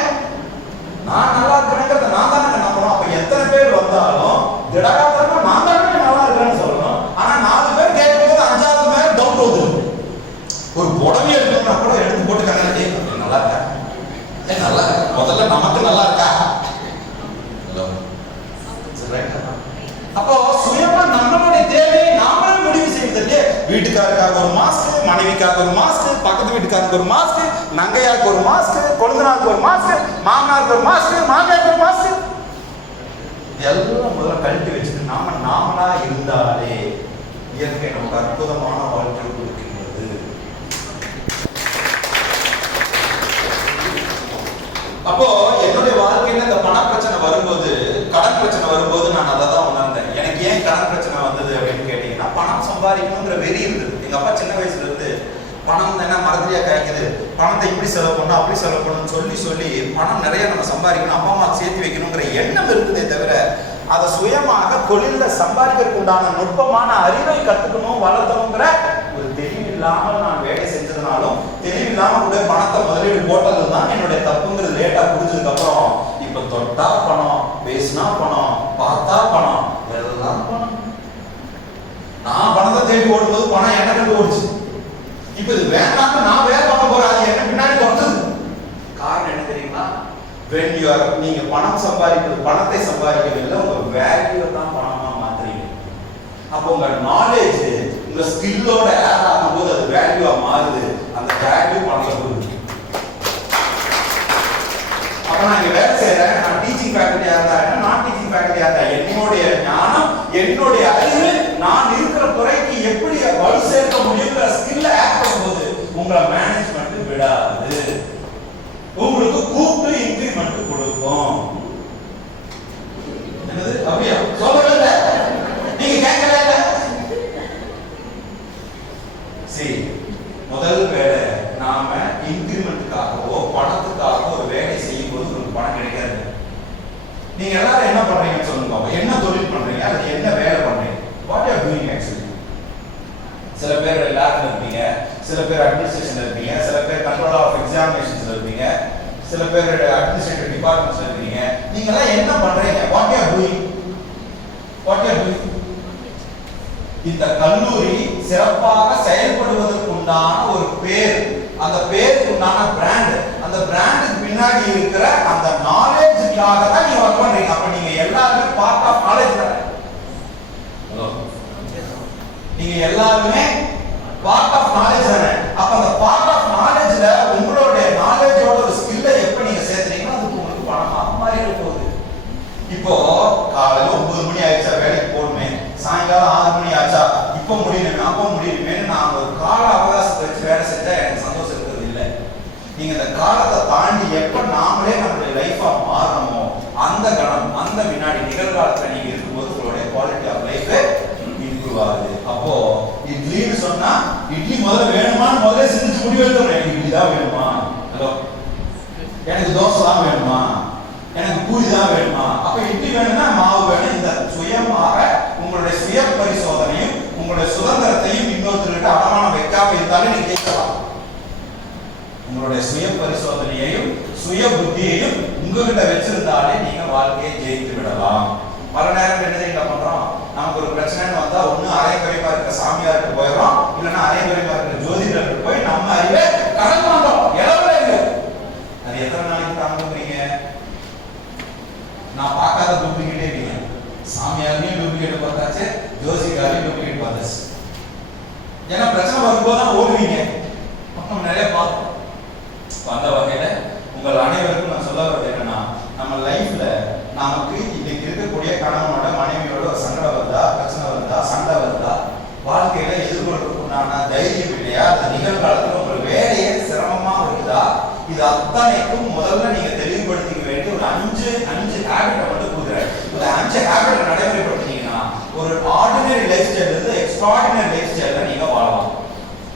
நான் நல்லா இருக்கிறேங்கிறத நான் தானே நம்பணும். அப்ப எத்தனை பேர் வந்தாலும் திடகாத்திரமா நான் தானே நல்லா இருக்கிறேன்னு சொல்லணும். ஆனா 4 பேர் கேட்கும்போது 5வது பேர் டவுட் வந்துடும். ஒரு புடவை எடுக்கணும்னா கூட எடுத்து போட்டு கண்ணாடி நல்லா இருக்கா, நல்லா இருக்கு, முதல்ல நமக்கு நல்லா இருக்கா. அப்போ சுயமா நம்மளுடைய தேவையை நாமளே முடிவு செய்வதில்லை. வீட்டுக்காரருக்காக ஒரு மாஸ்க், மனைவிக்காக ஒரு மாஸ்க், பக்கத்து வீட்டுக்காரருக்கு ஒரு மாஸ்க், நங்கையாருக்கு ஒரு மாஸ்க், கொழுந்தனாருக்கு ஒரு மாஸ்க், மாமனாருக்கு ஒரு மாஸ்க், மாமியாருக்கு ஒரு மாஸ்க், எல்லாம் முதல்ல கழட்டி வச்சுட்டு நாமளா இருந்தாலே இயற்கை நமக்கு அற்புதமான வாழ்க்கை கொடுக்கின்றது. அப்போ என்னுடைய வாழ்க்கையில இந்த பண பிரச்சனை வரும்போது, கடன் பிரச்சனை வரும்போது நான் அதை தான் உணர்ந்தேன். எனக்கு ஏன் கடன் பிரச்சனை வந்தது அப்படின்னு கேட்டீங்கன்னா, பணம் சம்பாதிக்கணுங்கிற வெறி இருந்தது. எங்க அப்பா சின்ன வயசுல இருந்து பணம் என்ன மரத்திலேயே காய்க்குது, பணத்தை இப்படி செலவு பண்ணணும், அப்படி செலவு பண்ணணும்னு சொல்லி பணம் நிறைய நம்ம சம்பாதிக்கணும், அப்பா அம்மா சேர்த்து வைக்கணுங்கிற எண்ணம் இருக்குதே தவிர, அதை சுயமாக தொழில சம்பாதிக்கிறதுக்கு உண்டான நுட்பமான அறிவை கத்துக்கணும், வளர்த்தணுங்கிற ஒரு தெளிவு இல்லாமல் நான் வேலை செஞ்சதுனாலும், தெளிவு இல்லாம கூட பணத்தை முதலீடு போட்டது தான் என்னுடைய தப்புங்கிறது லேட்டா புரிஞ்சதுக்கு அப்புறம், இப்ப தொட்டா பணம், பேசினா பணம், பார்த்தா பணம், எல்லாம் பணம். நான் பணத்தை தேடி ஓடும்போது பணம் என்ன கண்டு ஓடுச்சு. இப்ப இது வேண்டாம், நான் வேற பண்ண போறேன், அது என்ன பின்னாடி தொடர்ந்து. காரணம் என்ன தெரியுமா? when you are நீங்க பணம் சம்பாதிக்கிறது, பணத்தை சம்பாதிக்கவில்லை, உங்க வேல்யூ தான் பணமா மாத்துறீங்க. அப்போ உங்க நாலேஜ், உங்க ஸ்கில்லோட ஆட் ஆகும்போது அது வேல்யூவா மாறுது. அந்த வேல்யூ பணத்துல போகுது. அப்ப நான் இங்க வேலை செய்யறேன், நான் டீச்சிங் ஃபேக்கல்ட்டியா இருந்தா என்ன, நான் டீச்சிங் ஃபேக்கல்ட்டியா இருந்தா என்னுடைய ஞானம், என்னுடைய அறிவு, நான் இருக்கிற துறைக்கு எப்படி வலு சேர்க்க முடியுங்கிற ஸ்கில்ல ஆட் பண்ணும்போது உங்களை மேனேஜ்மெண்ட் விடாது, உங்களுக்கு கூப்பிட்டு இன்கிரிமெண்ட் கொடுக்கும். என்னது அப்படியா சொல்லல, நீங்க கேட்கல. சரி, முதல் வேலை நாம இன்கிரிமெண்ட்டுக்காகவோ பணத்துக்காகவோ ஒரு வேலை செய்யும் போது உங்களுக்கு பணம் கிடைக்காது. நீங்க எல்லாரும் என்ன பண்றீங்கன்னு சொல்லுங்க, என்ன தொழில் பண்றீங்க, அது என்ன வேலை பண்றீங்க, வாட் ஆர் டூயிங் ஆக்சுவலி. சில பேர் லேப்ல இருப்பீங்க, சில பேர் அட்மினிஸ்ட்ரேஷன்ல இருப்பீங்க, சில பேர் கண்ட்ரோல் ஆஃப் எக்ஸாமினேஷன்ஸ்ல இருப்பீங்க, சில பேர் அட்மினிஸ்ட்ரேட்டிவ் டிபார்ட்மெண்ட்ஸ்ல இருக்கீங்க. நீங்க எல்லாம் என்ன பண்றீங்க, what are doing, what are doing. இந்த கல்லூரி சிறப்பாக செயல்படுவதற்கு உண்டான ஒரு பேர், அந்த பேருக்கு உண்டான பிராண்ட், அந்த பிராண்டுக்கு பின்னாடி இருக்கிற அந்த நாலேஜுக்காக தான் நீங்க ஒர்க் பண்றீங்க. அப்ப நீங்க எல்லாருமே பார்ட் ஆஃப் நாலேஜ் தானே. ஹலோ, நீங்க எல்லாருமே பார்ட் ஆஃப் நாலேஜ் தானே. அப்ப அந்த பார்ட் ஆஃப் நாலேஜ்ல உங்களுடைய நாலேஜோட ஒரு ஸ்கில்லை எப்ப நீங்க சேர்த்துறீங்கன்னா அதுக்கு உங்களுக்கு பணமா மாறிட போகுது. இப்போ காலையில 9 மணி ஆயிடுச்சா வேலைக்கு போகணுமே, சாயங்காலம் 6 மணி ஆச்சா இப்ப முடியணுமே அப்ப முடியணுமே நான் ஒரு கால அவகாசத்தை வச்சு வேலை செஞ்சா எனக்கு சந்தோஷம் இருக்கிறது இல்லை. நீங்க இந்த காலத்தை தாண்டி எப்ப நாமளே நம்மளுடைய லைஃபா மாறணுமோ அந்த கணம், அந்த வினாடி நிகழ்காலத்துல நீங்க இருக்கும்போது உங்களுடைய குவாலிட்டி ஆஃப் லைஃப் இம்ப்ரூவ் ஆகுது. அப்போ இட்லின்னு சொன்னா இட்லி முதல்ல வேணுமான்னு முதல்ல சிந்திச்சு முடிவு எடுத்தோம். எனக்கு இட்லி தான் வேணுமா, ஹலோ எனக்கு தோசை தான் வேணுமா, எனக்கு பூரி தான் வேணுமா. அப்ப இட்லி வேணும்னா மாவு வேணும். இந்த சுயமாக உங்களுடைய சுய பரிசோதனையும் உங்களுடைய சுதந்திரத்தையும் இன்னொருத்தருக்கு அடமானம் வைக்காம இருந்தாலும் நீங்க ஜெயிக்கலாம். உங்களுடைய சுய பரிசோதனையையும் சுய புத்தியையும் உங்ககிட்ட வச்சிருந்தாலே நீங்க வாழ்க்கையை ஜெயித்து விடலாம். பல நேரம் என்ன பண்றோம், நமக்கு ஒரு பிரச்சனைன்னு வந்தா ஒண்ணு அரைக்குறைமா இருக்க சாமியாருக்கு போயிடும், இல்லைன்னா அரைக்குறைமா இருக்க ஜோதிடருக்கு போய் நம்ம அறிவை கடன் பண்றோம். இளவல இல்லை, அது எத்தனை நாளைக்கு தாங்குறீங்க. நான் பார்க்காத டூப்ளிகேட்டே இருக்கீங்க, சாமியாரையும் டூப்ளிகேட் பார்த்தாச்சு, ஜோசிகாரையும் டூப்ளிகேட் பார்த்தாச்சு. ஏன்னா பிரச்சனை வரும்போது தான் ஓடுவீங்க. நம்ம நிறைய பார்த்தோம். அந்த வகையில உங்கள் அனைவருக்கும் நான் சொல்ல வர்றது என்னன்னா, நம்ம லைஃப்ல நமக்கு இன்னைக்கு இருக்கக்கூடிய கணவனோட மனைவியோட சங்கடம் வருதா, பிரச்சனை வருதா, சண்டை வருதா, வாழ்க்கையில எதிர்கொள்றதுக்குண்டான தைரியம் இல்லையா, அந்த நிகழ்காலத்துல உங்களுக்கு வேலையே சிரமமா இருக்குதா, இது அத்தனைக்கும் முதல்ல நீங்க தெளிவுபடுத்திக்க வேண்டிய ஒரு அஞ்சு ஹேபிட்டை மட்டும் கொடுக்குறேன். இந்த 5 ஹேபிட்டை நடைமுறைப்படுத்தினீங்கன்னா ஒரு ஆர்டினரி லைஃப் ஸ்டைல் இருந்து எக்ஸ்ட்ராடினரி லைஃப் ஸ்டைல நீங்க வாழலாம்.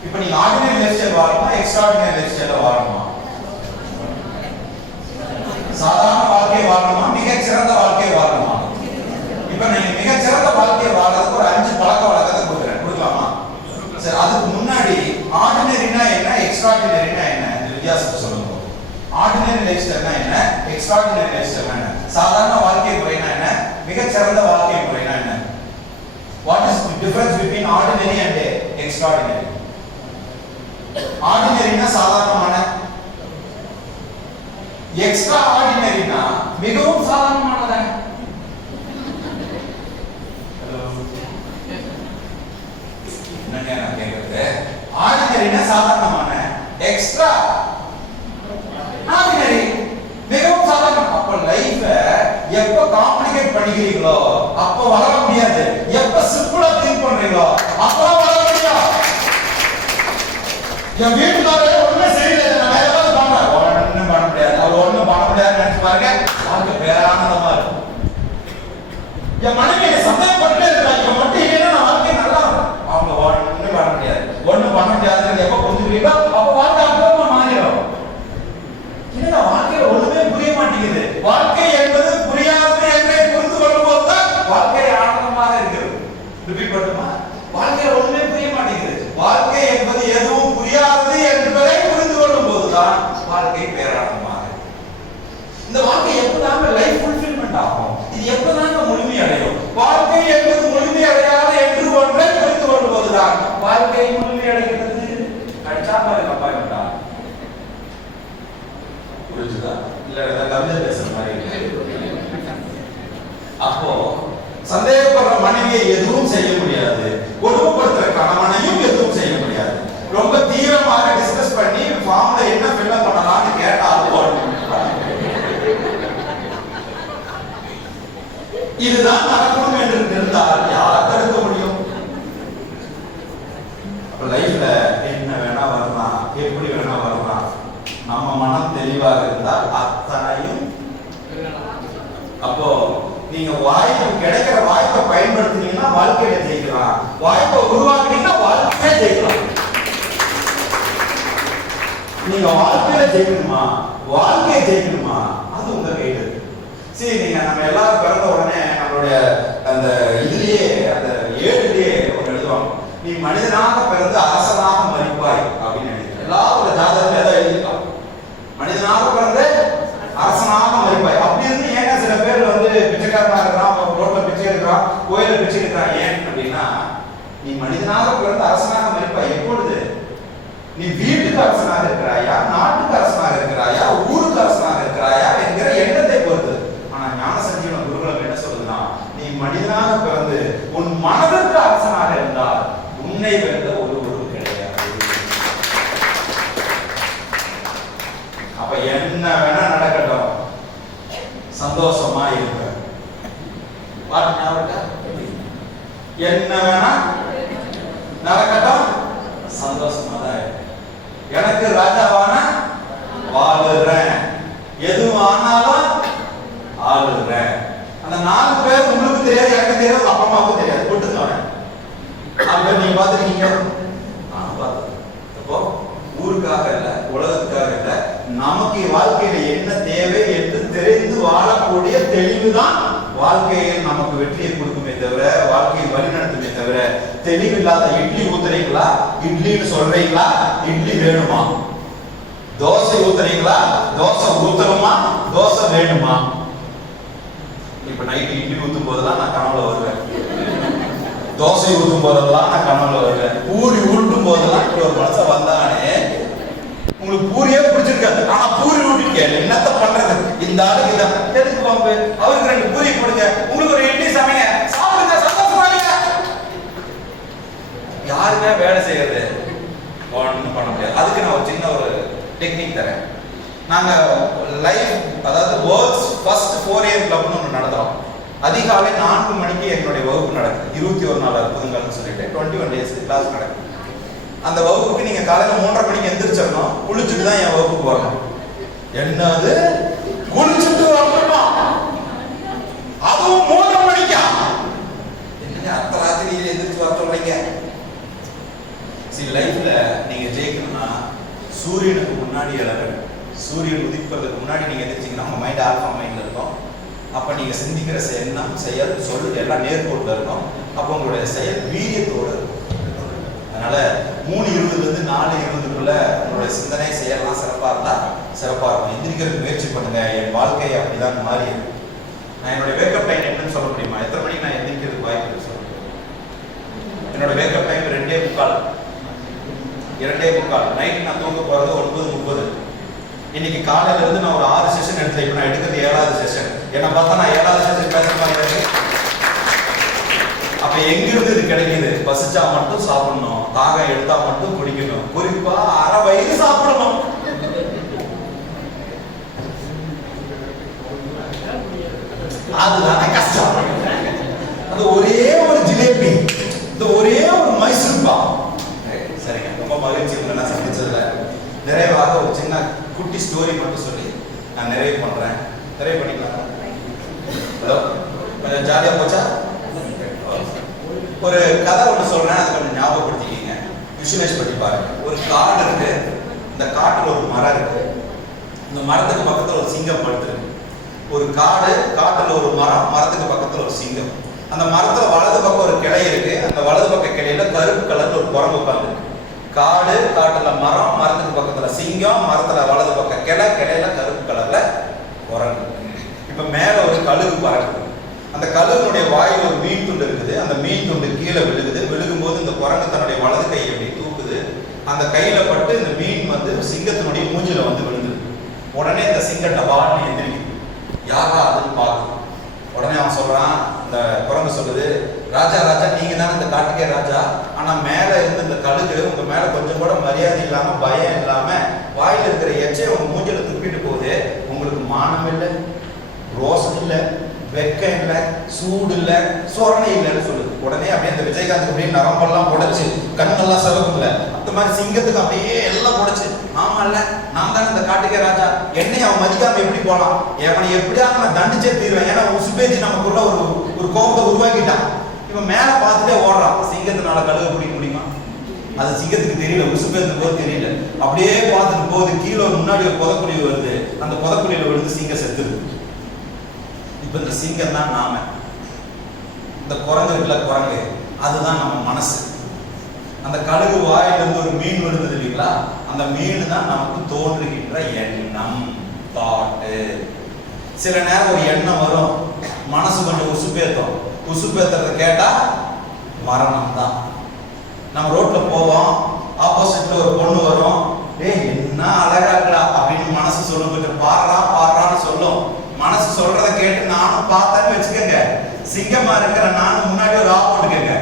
இப்ப நீங்க ஆர்டினரி லைஃப் ஸ்டைல் வாழணுமா, எக்ஸ்ட்ராடினரி லைஃப் ஸ்டைல வாழணுமா, சாதாரண வாழ்க்கையை வாழணுமா, மிகச்சிறந்த வாழ்க்கையை வாழணுமா. இப்ப நீங்க மிகச்சிறந்த வாழ்க்கையை வாழறதுக்கு ஒரு 5 பழக்க வழக்கத்தை கொடுக்குறேன், கொடுக்கலாமா? சரி, அதுக்கு முன்னாடி ஆர்டினரினா என்ன, எக்ஸ்ட்ராடினரினா என்ன, இந்த வித்தியாசத்தை சொல்லுங்க. ஆர்டினரி லைஃப் ஸ்டைல்னா என்ன, எக்ஸ்ட்ராடினரி லைஃப் ஸ்டைல்னா என்ன, சாதாரண வாழ்க்கை முறைனா என்ன, மிகச்சிறந்த வாழ்க்கை முறைனா என்ன. What is the difference between ordinary and extraordinary? ஆர்டினரினா சாதாரணமான, எக்ஸ்ட்ரா ஆர்டினரினா மிகவும் சாதாரணமானதானே. என்னங்க நான் கேக்குறது, ஆர்டினரினா சாதாரணமான, எக்ஸ்ட்ரா ஆர்டினரி மிகவும் சாதாரணம். அப்ப லைஃப எப்ப காம்ப்ளிகேட் பண்ணிக்கிறீங்களோ அப்ப வளர முடியாது. எப்ப சிம்பிளா திங்க் பண்றீங்களோ அப்ப வளர முடியும். என் வீட்டுக்காரே ஒண்ணுமே சரியில்லை, நான் வேற ஏதாவது பண்றேன், ஒண்ணும் பண்ண முடியாது, அவர் ஒண்ணும் பண்ண முடியாதுன்னு நினைச்சு பாருங்க, வாழ்க்கை பேரானந்தமா இருக்கும். என் மனைவி சந்தேகப்பட்டே இருக்காங்க, இவன் மட்டும் இல்லைன்னா நான் வாழ்க்கை நல்லா இருக்கும். அவங்க ஒண்ணும் பண்ண முடியாது, ஒண்ணும் பண்ண முடியாதுன்னு எப்ப புரிஞ்சுக்கிறீங்களோ அப்ப வாழ்க்கை அற்புதமா மாறிடும். என்னடா வாழ்க்கையில ஒண்ணுமே புரிய மாட்டேங்குது, வாழ்க்கை என்பது புரியாதது என்றே புரிந்து கொள்ளும் போதுதான் வாழ்க்கை ஆனந்தமாக இருக்கிறது. ரிப்பீட் பண்ணுமா, வாழ்க்கையில ஒண்ணுமே புரிய மாட்டேங்குது, வாழ்க்கை என்பது எதுவும் புரியாதது என்பதை புரிந்து கொள்ளும் போதுதான் வாழ்க்கை பேரானந்தமாக. இந்த வாழ்க்கை எப்பதாங்க லைஃப் ஃபுல்ஃபில்மெண்ட் ஆகும், இது எப்பதாங்க முழுமை அடையும். வாழ்க்கை என்பது முழுமை அடையாது என்று ஒன்றை புரிந்து கொள்ளும் போதுதான் வாழ்க்கை முழுமை அடைகிறது. கடிச்சா பாருங்க அப்பா வேண்டாம், புரிஞ்சுதா? இல்ல ஏதாவது கவிதை பேசுற மாதிரி. அப்போ சந்தேகப்படுற மனைவியை எதுவும் செய்ய முடியாது, கொடுமைப்படுத்துற கணவனையும் எதுவும் செய்ய முடியாது. ரொம்ப தீவிரமாக டிஸ்கஸ் பண்ணி ஃபார்ம்ல என்ன ஃபில் பண்ணலாம்னு கேட்டாலும் இதுதான் நடக்கணும் என்று இருந்தால் யார் தடுக்க முடியும்? லைஃப்ல என்ன வேணா வரலாம், எப்படி வேணா வரலாம். நம்ம மனம் தெளிவாக இருந்தால் அத்தனையும். அப்போ நீங்க வாய்ப்பு, கிடைக்கிற வாய்ப்பை பயன்படுத்தினீங்கன்னா வாழ்க்கையில ஜெயிக்கலாம். வாய்ப்பை உருவாக்குனீங்கன்னா வாழ்க்கையில ஜெயிக்கலாம். நீங்க வாழ்க்கையில ஜெயிக்கணுமா, வாழ்க்கையை ஜெயிக்கணுமா, அது உங்க கையில இருக்கு. சரி, நீங்க நம்ம எல்லாரும் பிறந்த உடனே நம்மளுடைய அந்த இதுலயே, அந்த ஏழுலயே ஒன்று எழுதுவாங்க, நீ மனிதனாக பிறந்து அரசனாக மதிப்பாய் அப்படின்னு எழுதி எல்லாரோட ஜாதகத்துல ஏதோ எழுதிருக்காங்க. மனிதனாக பிறந்து அரசனாக மதிப்பாய். அப்படி இருந்து ஏங்க சில பேர் வந்து பிச்சைக்காரனா இருக்கிறான், ரோட்ல பிச்சை எடுக்கிறான், கோயில பிச்சை எடுக்கிறான். ஏன் அப்படின்னா, நீ மனிதனாக பிறந்து அரசனாக மதிப்பாய். எப்பொழுது நீ வீட்டுக்கு அரசனாக இருக்கிறாயா, நாட்டுக்கு அரசனாக இருக்கிறாயா, ஊருக்கு அரசனாக இருக்கிறாயா என்கிற எண்ணத்தை பொறுத்து. ஆனா ஞான சஞ்சீவன குருகுலம் என்ன சொல்லுதுன்னா, நீ மனிதனாக பிறந்து உன் மனதிற்கு அரசனாக இருந்தால் உன்னை வென்ற ஒருவரும் கிடையாது. அப்ப என்ன வேணா நடக்கட்டும், சந்தோஷமா இருப்ப. பாட்டு ஞாபகம், என்ன வேணா நடக்கட்டும், சந்தோஷமா தான் இருப்ப. எனக்கு ராஜாவான வாழுறேன், எதுவும் ஆனாலும் ஆளுறேன். அந்த 4 பேர் உங்களுக்கு தெரியாது, எனக்கு தெரியாது, அப்பா அம்மாவுக்கும் தெரியாது. கூட்டுத்தோறேன் நீங்க பாத்துருக்கீங்க, நான் பார்த்தேன். அப்போ ஊருக்காக இல்ல, உலகத்துக்காக இல்ல, நமக்கு வாழ்க்கையில என்ன தேவை என்று தெரிந்து வாழக்கூடிய தெளிவுதான் வாழ்க்கையில் நமக்கு வெற்றியை கொடுக்குமே தவிர, வாழ்க்கையை வழிநடத்துமே தவிர, தெளிவில்லாத இட்லி ஊத்துறீங்களா, இட்லின்னு சொல்றீங்களா, இட்லி வேணுமா, தோசை ஊத்துறீங்களா, தோசை ஊத்தணுமா, தோசை வேணுமா. இப்ப நைட்டு இட்லி ஊத்தும் போதெல்லாம் நான் கனவுல வருவேன், தோசை ஊத்தும் போதெல்லாம் நான் கனவுல வருவேன், பூரி உருட்டும் போதெல்லாம் இப்படி ஒரு மனுஷன் வந்தானே, உங்களுக்கு பூரியே பிடிச்சிருக்காது, ஆனா பூரி ஊட்டிக்க என்னத்த பண்றது, இந்த ஆளுக்கு இதான் எதுக்கு பம்பு, அவருக்கு 2 பூரி போடுங்க, உங்களுக்கு ஒரு இட்லி சமைங்க, சாப்பிடுங்க, சந்தோஷமா இருங்க. யாருமே வேலை செய்யறது ஒன்றும் பண்ண முடியாது. அதுக்கு நான் ஒரு சின்ன ஒரு டெக்னிக் தரேன். நாங்க லைஃப், அதாவது வேர்ல்ட்ஸ் ஃபர்ஸ்ட் 4 AM கிளப்னு ஒன்று நடத்துறோம். அதிகாலை 4 மணிக்கு எங்களுடைய வகுப்பு நடக்குது. 21 நாள் அற்புதங்கள்னு சொல்லிட்டு 21 days கிளாஸ் நடக்குது. அந்த வகுப்புக்கு நீங்க காலையில 3:30 மணிக்கு எந்திரிச்சிடணும், குளிச்சுட்டு தான் என் வகுப்புக்கு வரணும். என்னது குளிச்சுட்டு வரணுமா, அதுவும் 3:30 மணிக்கா? என்னங்க அத்த ராத்திரியில எந்திரிச்சு வர சொல்றீங்க? லைஃப்ல நீங்க ஜெயிக்கணும்னா சூரியனுக்கு முன்னாடி எழணும். சூரியன் உதிப்பதற்கு முன்னாடி நீங்க எந்திரிச்சீங்கன்னா உங்க மைண்ட் ஆல்பா மைண்ட்ல இருக்கும். அப்ப நீங்க சிந்திக்கிற எண்ணம், செயல், சொல் எல்லாம் நேர்கோட்டில் இருக்கும். அப்ப உங்களுடைய செயல் வீரியத்தோடு இருக்கும். அதனால 3:20 இருந்து 4:20 உங்களுடைய சிந்தனை செயல்லாம் சிறப்பா இருந்தா சிறப்பா இருக்கும். எந்திரிக்கிறதுக்கு முயற்சி பண்ணுங்க. என் வாழ்க்கை அப்படிதான் மாறி இருக்கு. நான் என்னோட வேக்கப் டைம் என்னன்னு சொல்ல முடியுமா? எத்தனை மணிக்கு நான் எந்திரிக்கிறதுக்கு வாய்ப்பு சொல்ல முடியும்? என்னோட வேக்கப் டைம் 2:45 நைட். நான் தூங்க போறது 9:30. இன்னைக்கு காலையில இருந்து நான் ஒரு 6 செஷன் எடுத்தேன். இப்ப நான் எடுக்கிறது 7வது செஷன். என்ன பார்த்தா நான் 7வது செஷன் பேசுற மாதிரி இருக்கு. அப்ப எங்கிருந்து இது கிடைக்குது? பசிச்சா மட்டும் சாப்பிடணும், தாகம் எடுத்தா மட்டும் குடிக்கணும், குறிப்பா அரை வயிறு சாப்பிடணும். அதுதானே கஷ்டம். அது ஒரே ஒரு ஜிலேபி, இந்த ஒரே ஒரு மைசூர் பாக். சரிங்க, ரொம்ப மகிழ்ச்சி உங்களை சந்திச்சதுல. நிறைவாக ஒரு சின்ன குட்டி ஸ்டோரி மட்டும் சொல்லி நான் நிறைவு பண்றேன். நிறைவு பண்ணிக்கலாம். ஹலோ, கொஞ்சம் ஜாலியா போச்சா? ஒரு கதை ஒன்று சொல்றேன், அதை கொஞ்சம் ஞாபகப்படுத்திக்கிங்க. விஷுவலைஸ் பண்ணி பாருங்க. ஒரு காடு இருக்கு. இந்த காட்டுல ஒரு மரம் இருக்கு. இந்த மரத்துக்கு பக்கத்துல ஒரு சிங்கம் படுத்துருக்கு. ஒரு காடு, காட்டுல ஒரு மரம், மரத்துக்கு பக்கத்துல ஒரு சிங்கம். அந்த மரத்துல வலது பக்கம் ஒரு கிளை இருக்கு. அந்த வலது பக்க கிளையில கருப்பு கலர்ல ஒரு குரங்கு உட்கார்ந்து. காடு, காட்டுல மரம், மரத்துக்கு பக்கத்துல சிங்கம், மரத்துல வலது பக்கம் கிளை, கிளையில கருப்பு கலர்ல குரங்கு. இப்ப மேல ஒரு கழுகு பறக்குது. அந்த கழுகுனுடைய வாயில் ஒரு மீன் துண்டு இருக்குது. அந்த மீன் துண்டு கீழே விழுகுது. விழுகும்போது இந்த குரங்கு தன்னுடைய வலது கையை எப்படி தூக்குது. அந்த கையில பட்டு இந்த மீன் வந்து சிங்கத்தினுடைய மூஞ்சில வந்து விழுந்துது. உடனே இந்த சிங்கம் டபால்னு எந்திரிக்குது. யாரா அதுன்னு பார்க்குது. உடனே அவன் சொல்றான், இந்த குரங்கு சொல்லுது, ராஜா ராஜா, நீங்க தானே இந்த காட்டுக்கே ராஜா. ஆனா மேல இருந்து இந்த கழுகு உங்க மேல கொஞ்சம் கூட மரியாதை இல்லாம, பயம் இல்லாம, வாயில இருக்கிற எச்சை உங்க மூஞ்சில துப்பிட்டு போகுது. உங்களுக்கு மானம் இல்லை, ரோசம் இல்லை, வெக்கம் இல்லை, சூடு இல்லை, சொரணை இல்லைன்னு சொல்லுது. உடனே அப்படியே அந்த விஜயகாந்த் அப்படியே நரம்பெல்லாம் உடைச்சு கண்ணெல்லாம் செலவும் இல்லை, அந்த மாதிரி சிங்கத்துக்கு அப்படியே எல்லாம் உடைச்சு, ஆமா இல்ல நான் தானே இந்த காட்டுக்கே ராஜா, என்னை அவன் மதிக்காம எப்படி போலாம், அவனை எப்படியாவது நான் தண்டிச்சே தீர்வேன். ஏன்னா உசுபேத்தி நமக்குள்ள ஒரு கோபத்தை உருவாக்கிட்டான். இவன் மேல பார்த்துட்டே ஓடுறான். சிங்கத்தினால கழுக பிடிக்க முடியுமா? அது சிங்கத்துக்கு தெரியல, உசுபேத்துக்கு போது தெரியல. அப்படியே பார்த்துட்டு போகுது. கீழே முன்னாடி ஒரு புதக்குழி வருது, அந்த புதக்குழியில விழுந்து சிங்கம் செத்துருது. இப்ப இந்த சிங்கம் தான் நாம, இந்த குரங்கு இருக்குல்ல குரங்கு, அதுதான் நம்ம மனசு. அந்த கழுகு வாயிலிருந்து ஒரு மீன் விழுந்தது இல்லைங்களா, அந்த மீன் தான் நமக்கு தோன்றுகின்ற எண்ணம், தாட்டு. சில நேரம் ஒரு எண்ணம் வரும், மனசு கொஞ்சம் உசுப்பேத்தம், உசுப்பேத்துறத கேட்டா மரணம் தான். நம்ம ரோட்ல போவோம், ஆப்போசிட்ல ஒரு பொண்ணு வரும், ஏய் என்ன அழகா இருக்கா அப்படின்னு மனசு சொல்லும், கொஞ்சம் பாடுறான்னு சொல்லும். மனசு சொல்றத கேட்டு நானும் பார்த்தேன்னு வச்சுக்கோங்க, சிங்கமா இருக்கிற நானும் முன்னாடி ஒரு ஆ போட்டுக்கங்க.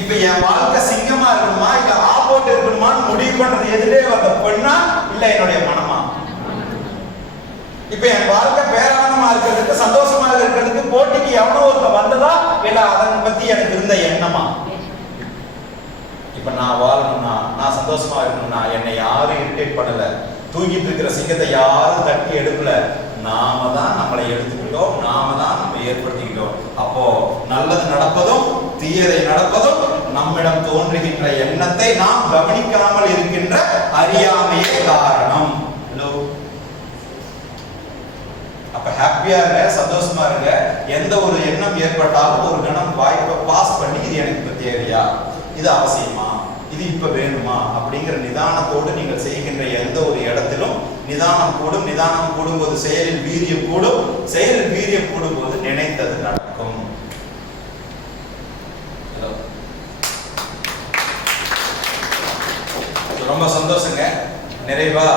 இப்ப என் வாழ்க்கை சிங்கமா இருக்கணுமா இல்ல ஆ போட்டு இருக்கணுமான்னு முடிவு பண்றது எதிலே வந்த பெண்ணா இல்ல என்னுடைய மனமா? இப்ப என் வாழ்க்கை பேரானமா இருக்கிறதுக்கு, சந்தோஷமா இருக்கிறதுக்கு போட்டிக்கு எவனோ ஒருத்த வந்ததா இல்ல அதனை பத்தி எனக்கு இருந்த எண்ணமா? இப்ப நான் வாழணும்னா, நான் சந்தோஷமா இருக்கணும்னா என்னை யாரும் இரிட்டேட் பண்ணல, தூங்கிட்டு இருக்கிற சிங்கத்தை யாரும் தட்டி எடுக்கல, நாம தான் நம்மளை எடுத்துக்கிட்டோம், நாம தான் நம்ம ஏற்படுத்திக்கிட்டோம். அப்போ நல்லது நடப்பதும் தீயதை நடப்பதும் நம்மிடம் தோன்றுகின்ற எண்ணத்தை நாம் கவனிக்காமல் இருக்கின்ற அறியாமையே காரணம். அப்ப ஹாப்பியா இருங்க, சந்தோஷமா இருங்க. எந்த ஒரு எண்ணம் ஏற்பட்டாலும் ஒரு கணம் வாய்ப்பை பாஸ் பண்ணி, இது எனக்கு இப்ப தேவையா, இது அவசியமா, இது இப்ப வேணுமா அப்படிங்கிற நிதானத்தோடு நீங்கள் செய்கின்ற எந்த ஒரு இடத்திலும் நிதானம் கூடும். நிதானம் கூடும்போது செயலில் வீரியம் கூடும், செயலில் வீரியம் கூடும்போது நினைத்தது நடக்கும். ரொம்ப சந்தோஷங்க. நிறைவா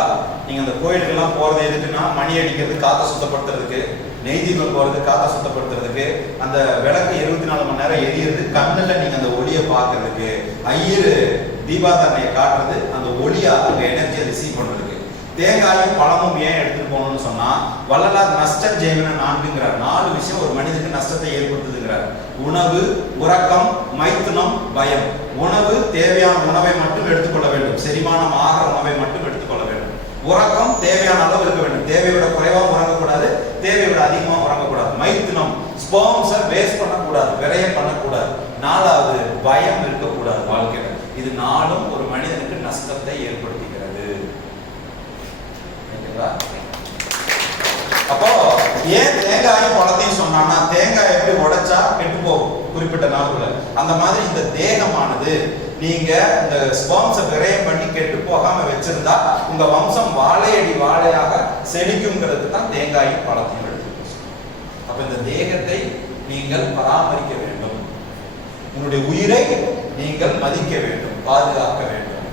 நீங்க அந்த கோயிலுக்கெல்லாம் போறது எதுக்குன்னா, மணி அடிக்கிறது, காத்த சுத்தப்படுத்துறதுக்கு, நெய்தீபம் போறது காத்த சுத்தப்படுத்துறதுக்கு, அந்த விளக்கு 24 மணி நேரம் எரியுறது கண்ணுல நீங்க அந்த ஒளியை பார்க்கறதுக்கு, ஐயரு தீபாதாரணையை காட்டுறது அந்த ஒளியா அந்த எனர்ஜியை ரிசீவ் பண்றதுக்கு. தேங்காயும் பழமும் ஏன் எடுத்துட்டு போகணும்னு சொன்னா, வள்ளலார் நஷ்டம் ஜெயவன 4 விஷயம் ஒரு மனிதனுக்கு நஷ்டத்தை ஏற்படுத்துதுங்கிறார். உணவு, உறக்கம், மைத்துனம், பயம். உணவு, தேவையான உணவை மட்டும் எடுத்துக்கொள்ள வேண்டும், செரிமானம் ஆகிற உணவை மட்டும் எடுத்துக்கொள்ள வேண்டும். உறக்கம் தேவையான அளவு இருக்க வேண்டும், தேவையை விட குறைவாக உறங்கக்கூடாது, தேவையை விட அதிகமாக உறங்கக்கூடாது. மைத்துனம், ஸ்பெர்ம்ஸை வேஸ்ட் பண்ணக்கூடாது, விரயம் பண்ணக்கூடாது. 4வது பயம் இருக்கக்கூடாது வாழ்க்கையில. இது 4ம் ஒரு மனிதனுக்கு நஷ்டத்தை ஏற்படுத்துகிறது. அப்போ ஏன் தேங்காயும் பழத்தையும் சொன்னான்னா, தேங்காய் எப்படி உடைச்சா கெட்டு போகும் குறிப்பிட்ட நாளுக்குள்ள, அந்த மாதிரி இந்த தேகமானது நீங்க இந்த ஸ்பெர்ம்ஸை விரயம் பண்ணி கெட்டு போகாம வச்சிருந்தா உங்க வம்சம் வாழையடி வாழையாக செழிக்குங்கிறதுக்கு தான் தேங்காயும் பழத்தையும் எடுத்து. அப்ப இந்த தேகத்தை நீங்கள் பராமரிக்க வேண்டும், உங்களுடைய உயிரை நீங்கள் மதிக்க வேண்டும், பாதுகாக்க வேண்டும்.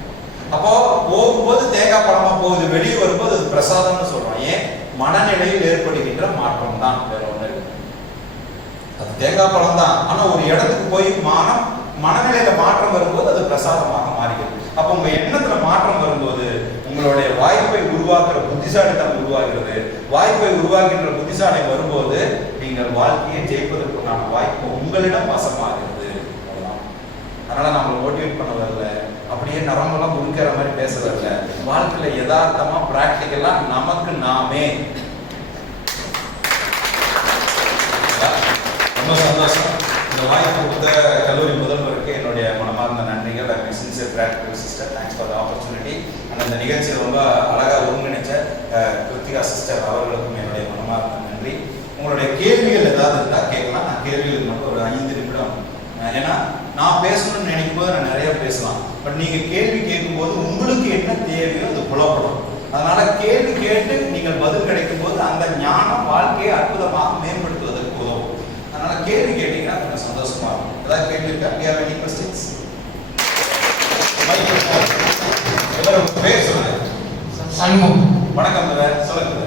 அப்போ போகும்போது தேங்காய் பழமா போகுது, வெளியே வரும்போது அது பிரசாதம்னு சொல்றோம். ஏன்? மனநிலையில் ஏற்படுகின்ற மாற்றம் தான், வேற ஒண்ணு இல்லை. அது தேங்காய் பழம் தான், ஆனா ஒரு இடத்துக்கு போய் மனநிலையில மாற்றம் வரும்போது அது பிரசாதமாக மாறுகிறது. அப்ப உங்க எண்ணத்துல மாற்றம் வரும்போது உங்களுடைய வாய்ப்பை உருவாக்குற புத்திசாலித்தனம் உருவாகிறது. வாய்ப்பை உருவாக்குகின்ற புத்திசாலி வரும்போது நீங்கள் வாழ்க்கையை ஜெயிப்பதற்குண்டான வாய்ப்பு உங்களிடம் வசமாகிறது. அதனால நம்மளை மோட்டிவேட் பண்ண வரல, அப்படியே நரம்பெல்லாம் முறுக்கிற மாதிரி பேச வரல. வாழ்க்கையில யதார்த்தமா பிராக்டிக்கலா நமக்கு நாமே. ரொம்ப சந்தோஷம். இந்த வாய்ப்பு கொடுத்த கல்லூரி முதல்வருக்கு என்னுடைய மனமார்ந்த நன்றிகள். I mean sincere gratitude sister, thanks for the opportunity. அந்த நிகழ்ச்சியை ரொம்ப அழகாக ஒருங்கிணைச்ச கிருத்திகா சிஸ்டர் அவர்களுக்கும் என்னுடைய மனமார்ந்த நன்றி. உங்களுடைய கேள்விகள் ஏதாவது இருந்தால் கேட்கலாம். நான் கேள்விகளுக்கு மட்டும் ஒரு 5 நிமிடம், ஏன்னா நான் பேசணும்னு நினைக்கும் போது நான் நிறைய பேசலாம், பட் நீங்க கேள்வி கேட்கும் போது உங்களுக்கு என்ன தேவையோ அது புலப்படும். அதனால கேள்வி கேட்டு நீங்கள் பதில் கிடைக்கும் போது அந்த ஞானம் வாழ்க்கையை அற்புதமாக மேம்படுத்துவதற்கு உதவும். அதனால கேள்வி கேட்டீங்கன்னா கொஞ்சம் சந்தோஷமா இருக்கும். ஏதாவது கேள்வி இருக்கா? Do you have any questions? எல்லாரும் பேர் சொல்லுங்க. சண்முகம். வணக்கம் சார், சொல்லுங்க.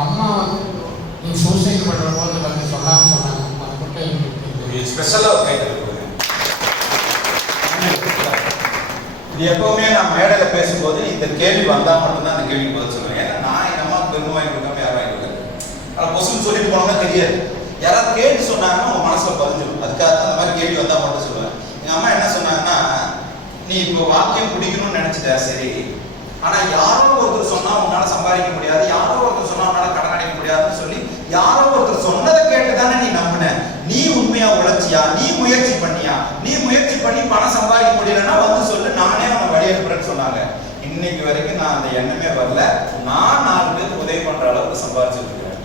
அம்மா நீ சூசைட் பண்ற போது வந்து சொல்லாம சொன்னாங்க, அதை மட்டும் ஸ்பெஷலா ஒரு கைது கொடுங்க. இது எப்பவுமே நான் மேடையில பேசும்போது இந்த கேள்வி வந்தா மட்டும்தான் அந்த கேள்விக்கு பதில் சொல்லுவேன். ஏன்னா நான் எங்க அம்மா பெருமை வாங்கி கொடுக்காம யாரும் வாங்கி கொடுக்காது. ஆனா பொசுன்னு சொல்லி அதெல்லாம் தெரியாது. யாராவது கேட்டு சொன்னாங்கன்னா உங்க மனசுல பதிஞ்சிடும். அதுக்காக அந்த மாதிரி கேள்வி வந்தா மட்டும் சொல்லுவேன். எங்க அம்மா என்ன சொன்னாங்கன்னா, நீ இப்போ வாக்கியம் பிடிக்கணும்னு நினைச்சிட்ட சரி, ஆனா யாரோ ஒருத்தர் சொன்னா உன்னால சம்பாதிக்க முடியாது, யாரோ ஒருத்தர் சொன்னா உன்னால கடன் அடைக்க முடியாதுன்னு சொல்லி யாரோ ஒருத்தர் சொன்னதை கேட்டு தானே நீ நம்பின. நீ உண்மையா உழைச்சியா, நீ முயற்சி பண்ணியா, நீ முயற்சி பண்ணி பணம் சம்பாதிக்க முடியலன்னா வந்து சொல்லு, நானே அவனை வழி அனுப்புறேன்னு சொன்னாங்க. இன்னைக்கு வரைக்கும் நான் அந்த எண்ணமே வரல. நான் 4 பேருக்கு உதவி பண்ற அளவுக்கு சம்பாதிச்சிட்டு இருக்கிறேன்.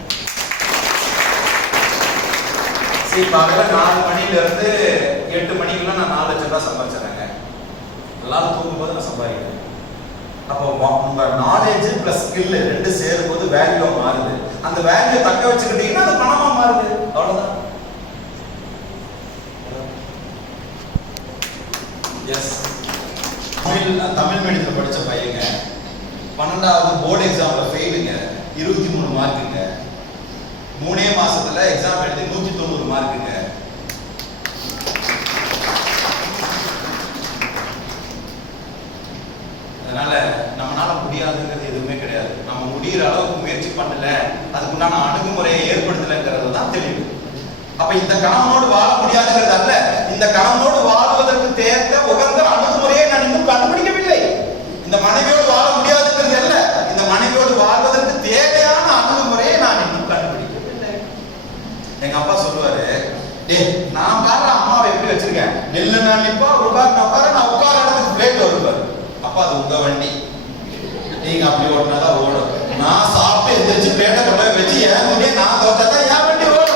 சரி, பகல 4 மணில இருந்து 8 மணிக்குள்ள நான் 4 லட்சம் ரூபாய் சம்பாதிச்சிடறேங்க. எல்லாரும் தூங்கும்போது நான் சம்பாதிக்கிறேன். அப்போ உங்க நாலேஜ் பிளஸ் ஸ்கில் ரெண்டு சேரும் போது வேல்யூ மாறுது. அந்த வேல்யூ தக்க வச்சுக்கிட்டீங்கன்னா அது பணமா மாறுது. அவ்வளவுதான். எஸ், தமிழ் மீடியத்தில் படிச்ச பையங்க 12வது போர்டு எக்ஸாம்ல ஃபெயிலுங்க, 23 மார்க்குங்க. 3 மாசத்துல எக்ஸாம் எழுதி 190 மார்க்குங்க. அதனால நம்மளால முடியாதுங்கிறது எதுவுமே கிடையாது. நம்ம முடிகிற அளவுக்கு முயற்சி பண்ணல, அதுக்குண்டான அணுகுமுறையை ஏற்படுத்தலைங்கிறது தான் தெளிவு. அப்ப இந்த கணவனோடு வாழ முடியாதுங்கிறது அல்ல, இந்த கணவனோடு வாழ்வதற்கு தேர்ந்த உகந்த அணுகுமுறையை நான் இன்னும் கண்டுபிடிக்கவில்லை. இந்த மனைவியோடு வாழ முடியாதுங்கிறது அல்ல, இந்த மனைவியோடு வாழ்வதற்கு தேவையான அணுகுமுறையை நான் இன்னும் கண்டுபிடிக்கவில்லை. எங்க அப்பா சொல்லுவாரு, டே நான் பாரு அம்மாவை எப்படி வச்சிருக்கேன், நெல்லு நான் நிப்பா, உட்கார் நான் பாரு, நான் உட்கார இடத்துக்கு பிளேட் வருவாரு. அப்பா அது உங்க வண்டி, நீங்க அப்படி ஓடினாதான் ஓடும். நான் சாப்பிட்டு எந்திரிச்சு பிளேட்டை கொண்டு போய் வச்சு ஏன் முடிய நான் தோட்டத்தான் என் வண்டி ஓடும்.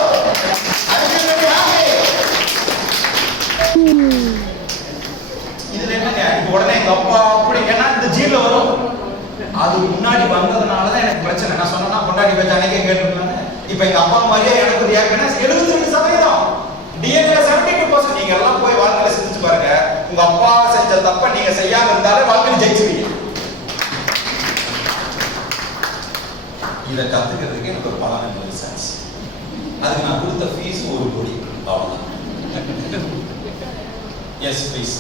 இதுல என்னங்க இப்ப உடனே எங்க அப்பா அப்படி ஏன்னா இந்த ஜீல வரும். அது முன்னாடி வந்ததுனாலதான் எனக்கு பிரச்சனை. நான் சொன்னா கொண்டாடி வச்சு அன்னைக்கே கேட்டுருந்தாங்க. இப்ப எங்க அப்பா மாதிரியே எனக்கு ரியாக்ட் 72%, டிஎன்ஏ 72%. நீங்க எல்லாம் போய் வாழ்க்கையில சிந்திச்சு பாருங்க, உங்க அப்பா செஞ்ச தப்ப நீங்க செய்யாம இருந்தாலே வாழ்க்கையில ஜெயிச்சுவீங்க. இதை கத்துக்கிறதுக்கு எனக்கு ஒரு 12 சென்ஸ். அதுக்கு நான் கொடுத்த ஃபீஸ் 1 கோடி. அவ்வளவுதான். Yes please.